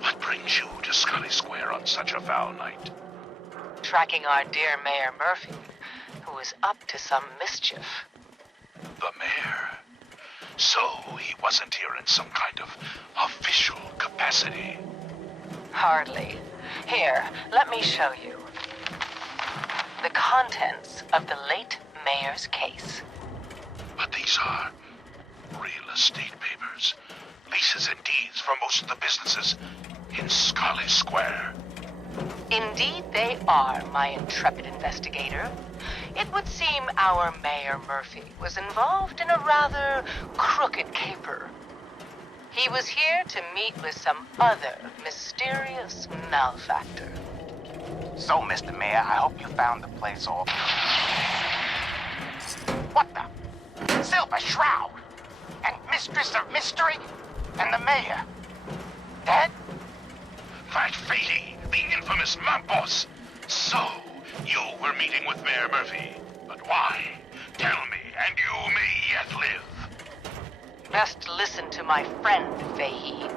What brings you to Scully Square on such a foul night? Tracking our dear Mayor Murphy, who is up to some mischief. The mayor? So he wasn't here in some kind of official capacity? Hardly. Here, let me show you. The contents of the late mayor's case. But these are real estate papers. Leases and deeds for most of the businesses in Scully Square. Indeed they are, my intrepid investigator. It would seem our Mayor Murphy was involved in a rather crooked caper. He was here to meet with some other mysterious malefactor. So, Mr. Mayor, I hope you found the place all... What the? Silver Shroud! And Mistress of Mystery? And the Mayor? Dead? That Fady, the infamous mob boss. So, you were meeting with Mayor Murphy. But why? Tell me, and you may yet live. Best listen to my friend, Fahey.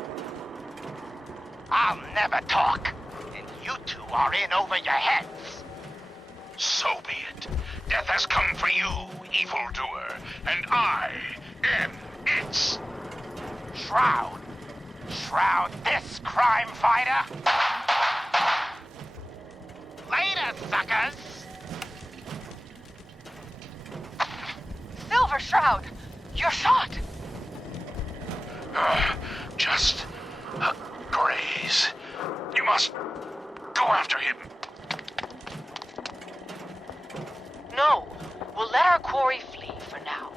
I'll never talk. And you two are in over your heads. So be it. Death has come for you, evildoer, and I am its Shroud. Shroud this crime fighter. Later, suckers. Silver Shroud, you're shot. Just a graze. You must go after him. No, we'll let our quarry flee for now.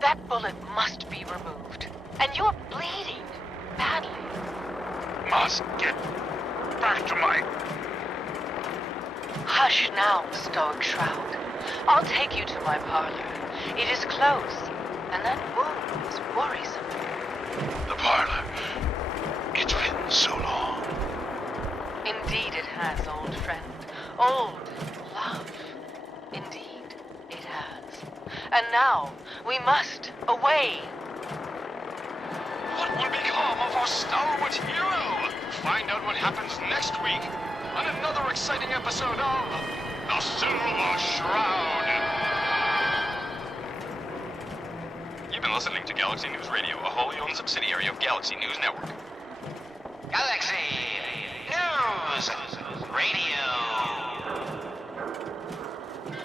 That bullet must be removed. And you're bleeding badly. must get back to my... Hush now, Stoic Shroud. I'll take you to my parlor. It is close, and that wound is worrisome. The parlor. It's been so long. Indeed it has, old friend. Old love. Indeed it has. And now, we must away. What will become of our stalwart hero? Find out what happens next week on another exciting episode of The Silver Shroud. You've been listening to Galaxy News Radio, a wholly owned subsidiary of Galaxy News Network. Galaxy News Radio.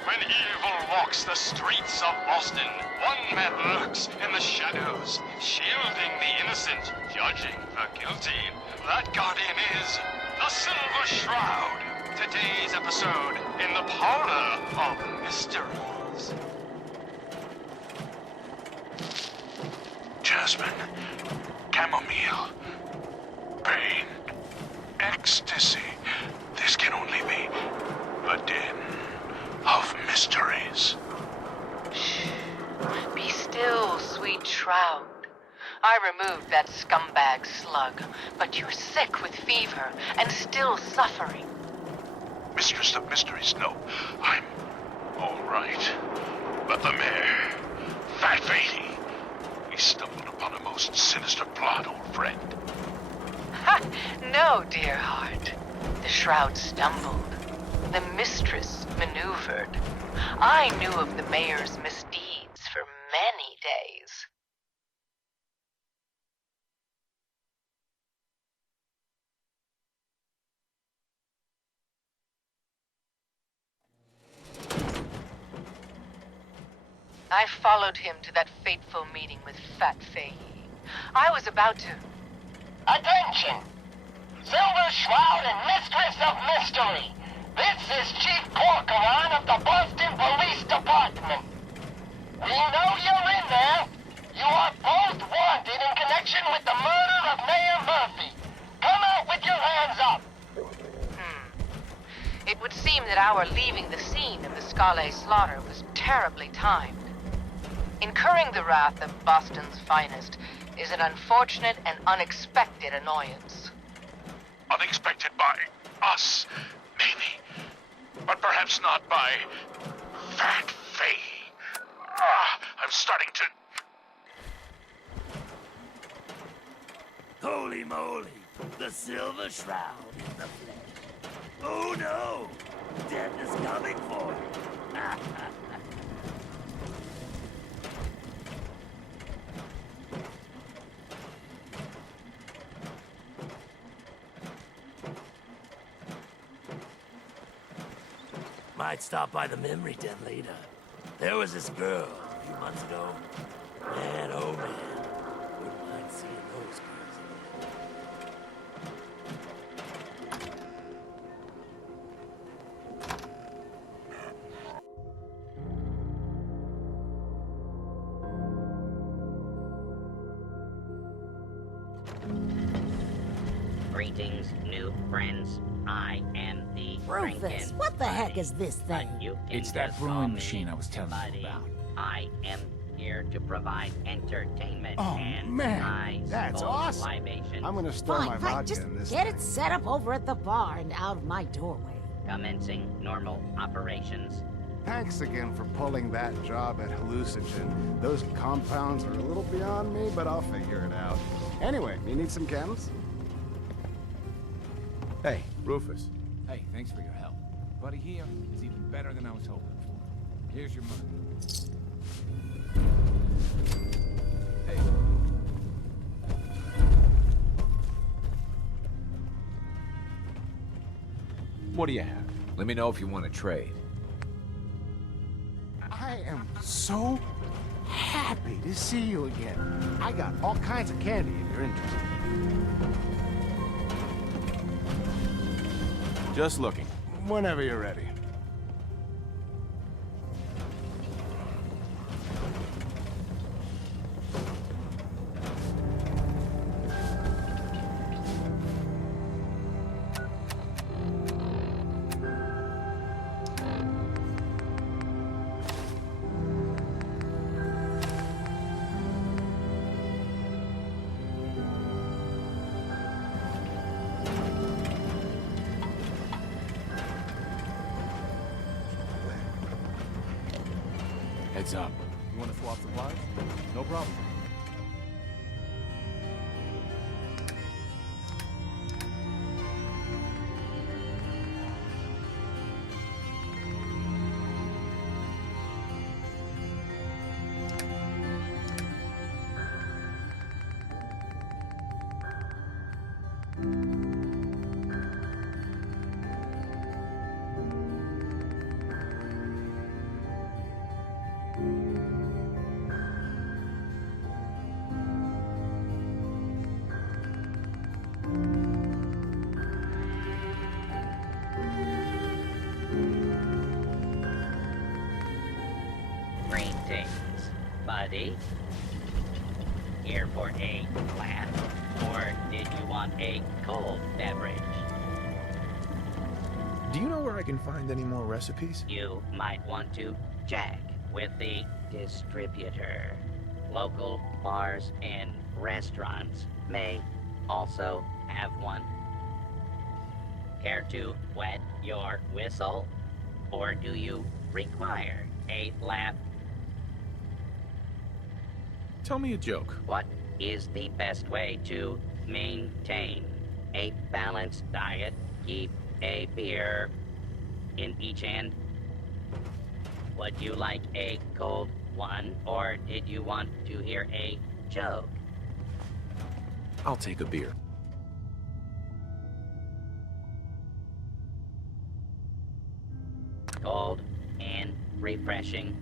When evil walks the streets of Boston, one man lurks in the shadows, shielding the innocent, judging the guilty. That guardian is the Silver Shroud. Today's episode in the Parlor of Mysteries. Jasmine, chamomile, pain, ecstasy. This can only be a den of mysteries. Shh. Be still, sweet Shroud. I removed that scumbag slug, but you're sick with fever and still suffering. Mistress of Mysteries, no. I'm all right. But the mayor, Fat Fady, we stumbled upon a most sinister plot, old friend. Ha! No, dear heart. The Shroud stumbled. The mistress maneuvered. I knew of the mayor's misdeeds for many days. I followed him to that fateful meeting with Fat Fahey. I was about to... Attention! Silver Shroud and Mistress of Mystery. This is Chief Corcoran of the Boston Police Department. We know you're in there. You are both wanted in connection with the murder of Mayor Murphy. Come out with your hands up. It would seem that our leaving the scene of the Scale slaughter was terribly timed. Incurring the wrath of Boston's finest is an unfortunate and unexpected annoyance. Unexpected by us, maybe. But perhaps not by Fat Fahey. I'm starting to... Holy moly! The Silver Shroud in the flesh. Oh no! Death is coming for you! Might stop by the memory den later. There was this girl a few months ago. Man, oh man. Wouldn't mind seeing those girls again. Greetings, new friends. I am the Rufus, what the heck is this thing? It's that brewing machine I was telling you about. I am here to provide entertainment Oh, and man, nice that's cold awesome. libations. I'm gonna store my Fine, vodka just in this get thing. it set up over at the bar and out of my doorway. Commencing normal operations. Thanks again for pulling that job at Hallucinogen. Those compounds are a little beyond me, but I'll figure it out. Anyway, you need some chems? Hey, Rufus. Hey, thanks for your help. Buddy here is even better than I was hoping for. Here's your money. Hey. What do you have? Let me know if you want to trade. I am so happy to see you again. I got all kinds of candy if you're interested. Just looking. Whenever you're ready. Heads up. You want to swap supplies? No problem. Greetings, buddy. Here for a glass, or did you want a cold beverage? Do you know where I can find any more recipes? You might want to check with the distributor. Local bars and restaurants may also have one. Care to wet your whistle? Or do you require a laugh? Tell me a joke. What is the best way to maintain a balanced diet? Keep a beer in each hand. Would you like a cold one, or did you want to hear a joke? I'll take a beer. Cold and refreshing.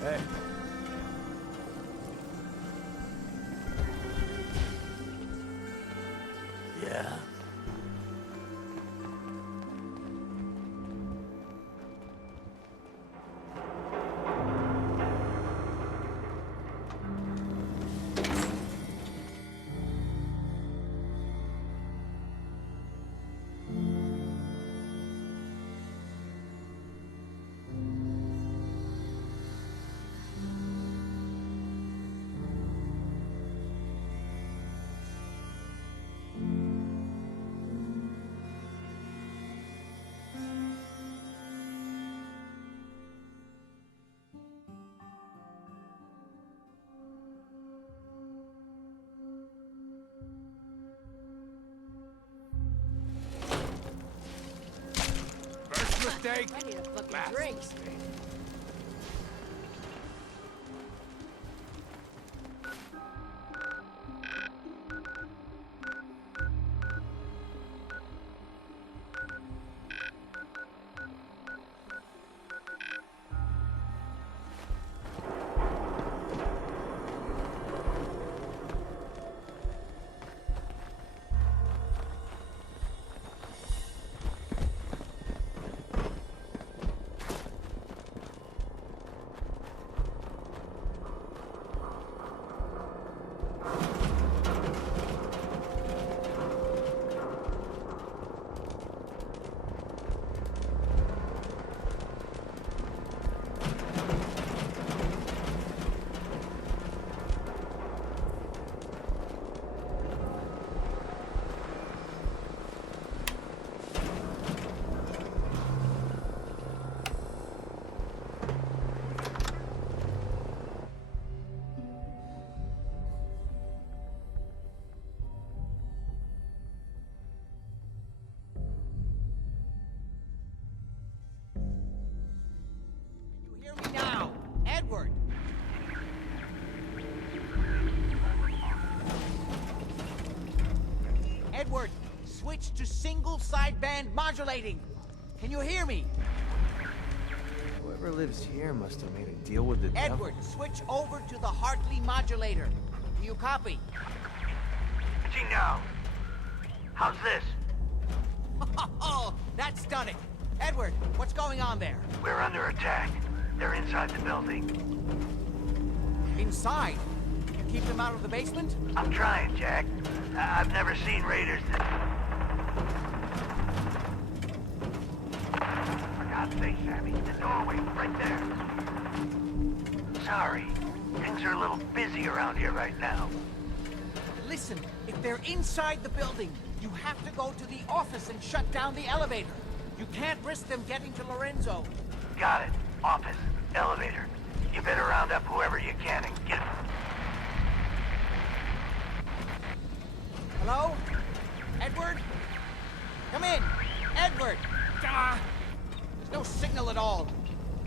Hey. Yeah. First mistake, I need a fucking last drink. mistake. sideband modulating. Can you hear me? Whoever lives here must have made a deal with the devil. Edward, switch over to the Hartley modulator. Do you copy? now. How's this? Oh, that's stunning. Edward, what's going on there? We're under attack. They're inside the building. Inside? You keep them out of the basement? I'm trying, Jack. I've never seen raiders that... For God's sake, Sammy, the doorway, right there. Sorry. Things are a little busy around here right now. Listen, if they're inside the building, you have to go to the office and shut down the elevator. You can't risk them getting to Lorenzo. Got it. Office. Elevator. You better round up whoever you can and get... Hello? Edward? Come in! Edward! Ah! There's no signal at all.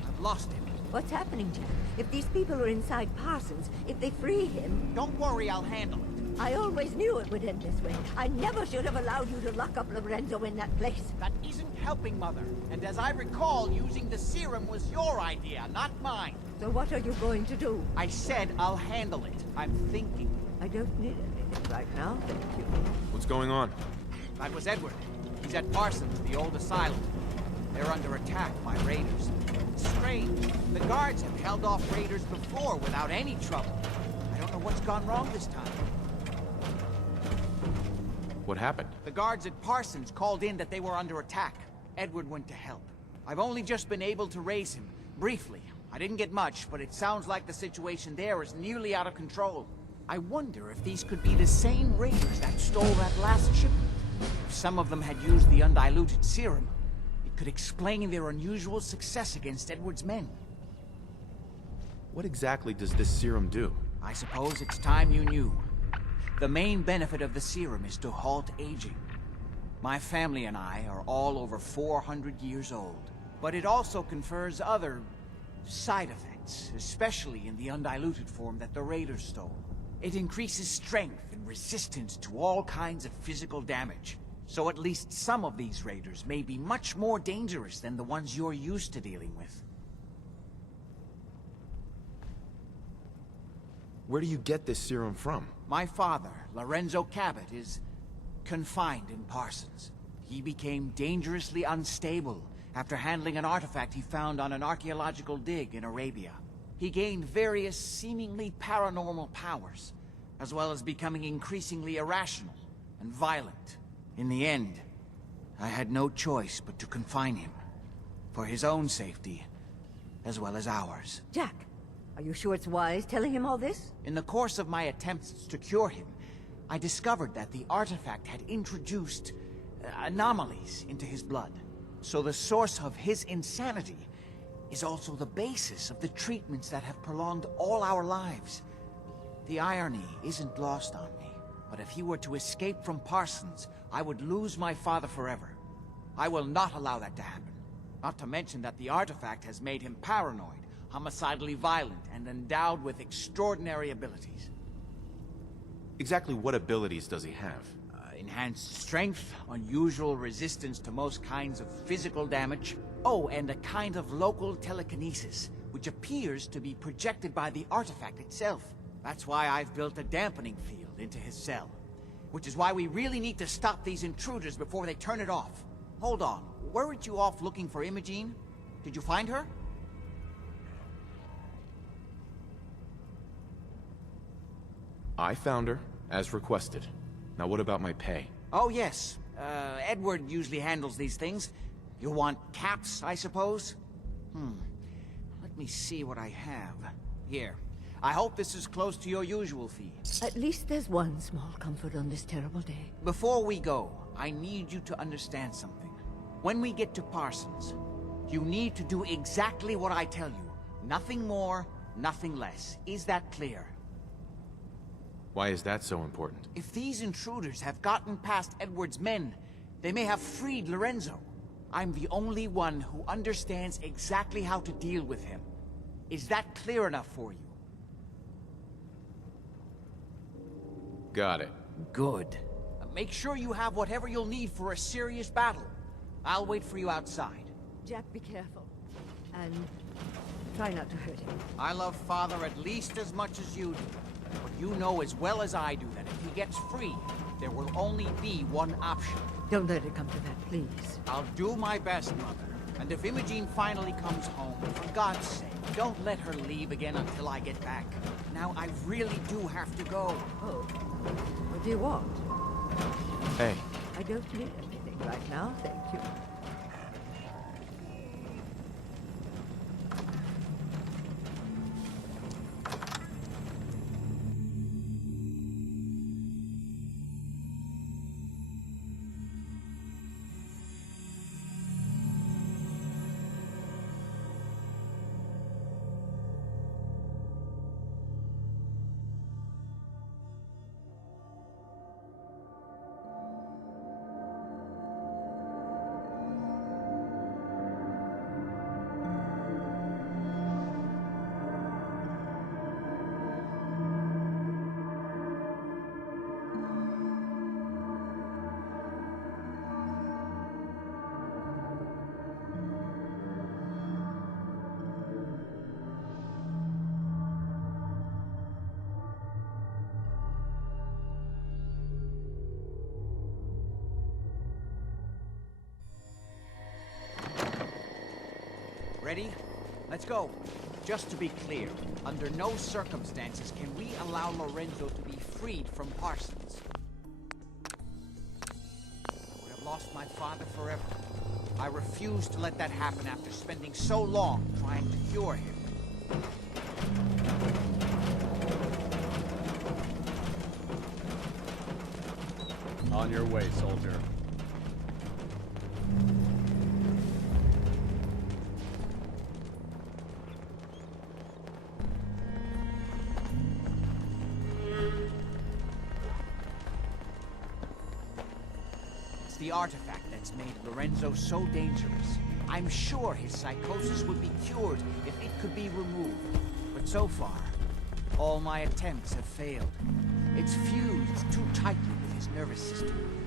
I've lost him. What's happening, Jack? If these people are inside Parsons, if they free him... Don't worry, I'll handle it. I always knew it would end this way. I never should have allowed you to lock up Lorenzo in that place. That isn't helping, Mother. And as I recall, using the serum was your idea, not mine. So what are you going to do? I said I'll handle it. I'm thinking. I don't need anything right now, thank you. What's going on? That was Edward. He's at Parsons, the old asylum. They're under attack by raiders. Strange. The guards have held off raiders before without any trouble. I don't know what's gone wrong this time. What happened? The guards at Parsons called in that they were under attack. Edward went to help. I've only just been able to raise him, briefly. I didn't get much, but it sounds like the situation there is nearly out of control. I wonder if these could be the same raiders that stole that last shipment. If some of them had used the undiluted serum, it could explain their unusual success against Edward's men. What exactly does this serum do? I suppose it's time you knew. The main benefit of the serum is to halt aging. My family and I are all over 400 years old. But it also confers other side effects, especially in the undiluted form that the raiders stole. It increases strength and resistance to all kinds of physical damage. So at least some of these raiders may be much more dangerous than the ones you're used to dealing with. Where do you get this serum from? My father, Lorenzo Cabot, is confined in Parsons. He became dangerously unstable after handling an artifact he found on an archaeological dig in Arabia. He gained various seemingly paranormal powers, as well as becoming increasingly irrational and violent. In the end, I had no choice but to confine him, for his own safety, as well as ours. Jack, are you sure it's wise telling him all this? In the course of my attempts to cure him, I discovered that the artifact had introduced anomalies into his blood. So the source of his insanity is also the basis of the treatments that have prolonged all our lives. The irony isn't lost on me, but if he were to escape from Parsons, I would lose my father forever. I will not allow that to happen. Not to mention that the artifact has made him paranoid, homicidally violent, and endowed with extraordinary abilities. Exactly what abilities does he have? Enhanced strength, unusual resistance to most kinds of physical damage. Oh, and a kind of local telekinesis, which appears to be projected by the artifact itself. That's why I've built a dampening field into his cell. Which is why we really need to stop these intruders before they turn it off. Hold on, weren't you off looking for Imogene? Did you find her? I found her, as requested. Now what about my pay? Oh, yes. Edward usually handles these things. You want caps, I suppose? Let me see what I have. Here. I hope this is close to your usual fee. At least there's one small comfort on this terrible day. Before we go, I need you to understand something. When we get to Parsons, you need to do exactly what I tell you. Nothing more, nothing less. Is that clear? Why is that so important? If these intruders have gotten past Edward's men, they may have freed Lorenzo. I'm the only one who understands exactly how to deal with him. Is that clear enough for you? Got it. Good. Make sure you have whatever you'll need for a serious battle. I'll wait for you outside. Jack, be careful. And try not to hurt him. I love Father at least as much as you do. But you know as well as I do that if he gets free, there will only be one option. Don't let it come to that, please. I'll do my best, Mother. And if Imogene finally comes home, for God's sake, don't let her leave again until I get back. Now, I really do have to go. Oh, what do you want? Hey. I don't need anything right now, thank you. Ready? Let's go. Just to be clear, under no circumstances can we allow Lorenzo to be freed from Parsons. I would have lost my father forever. I refuse to let that happen after spending so long trying to cure him. On your way, soldier. The artifact that's made Lorenzo so dangerous. I'm sure his psychosis would be cured if it could be removed. But so far, all my attempts have failed. It's fused too tightly with his nervous system.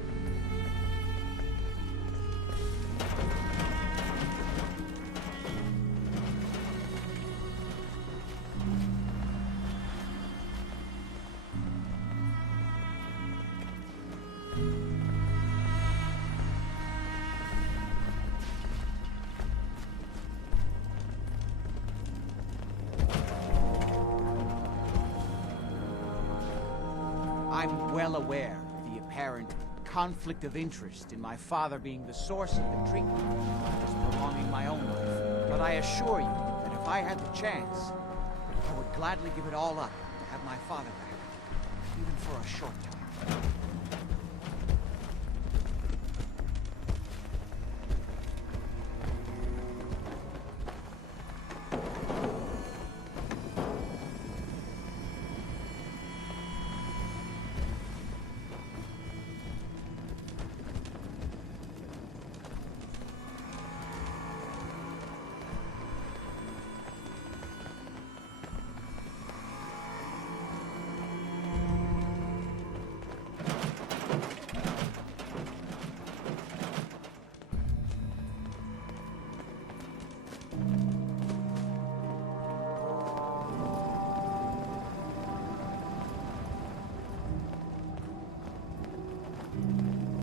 I'm well aware of the apparent conflict of interest in my father being the source of the treatment as prolonging my own life. But I assure you that if I had the chance, I would gladly give it all up to have my father back, even for a short time.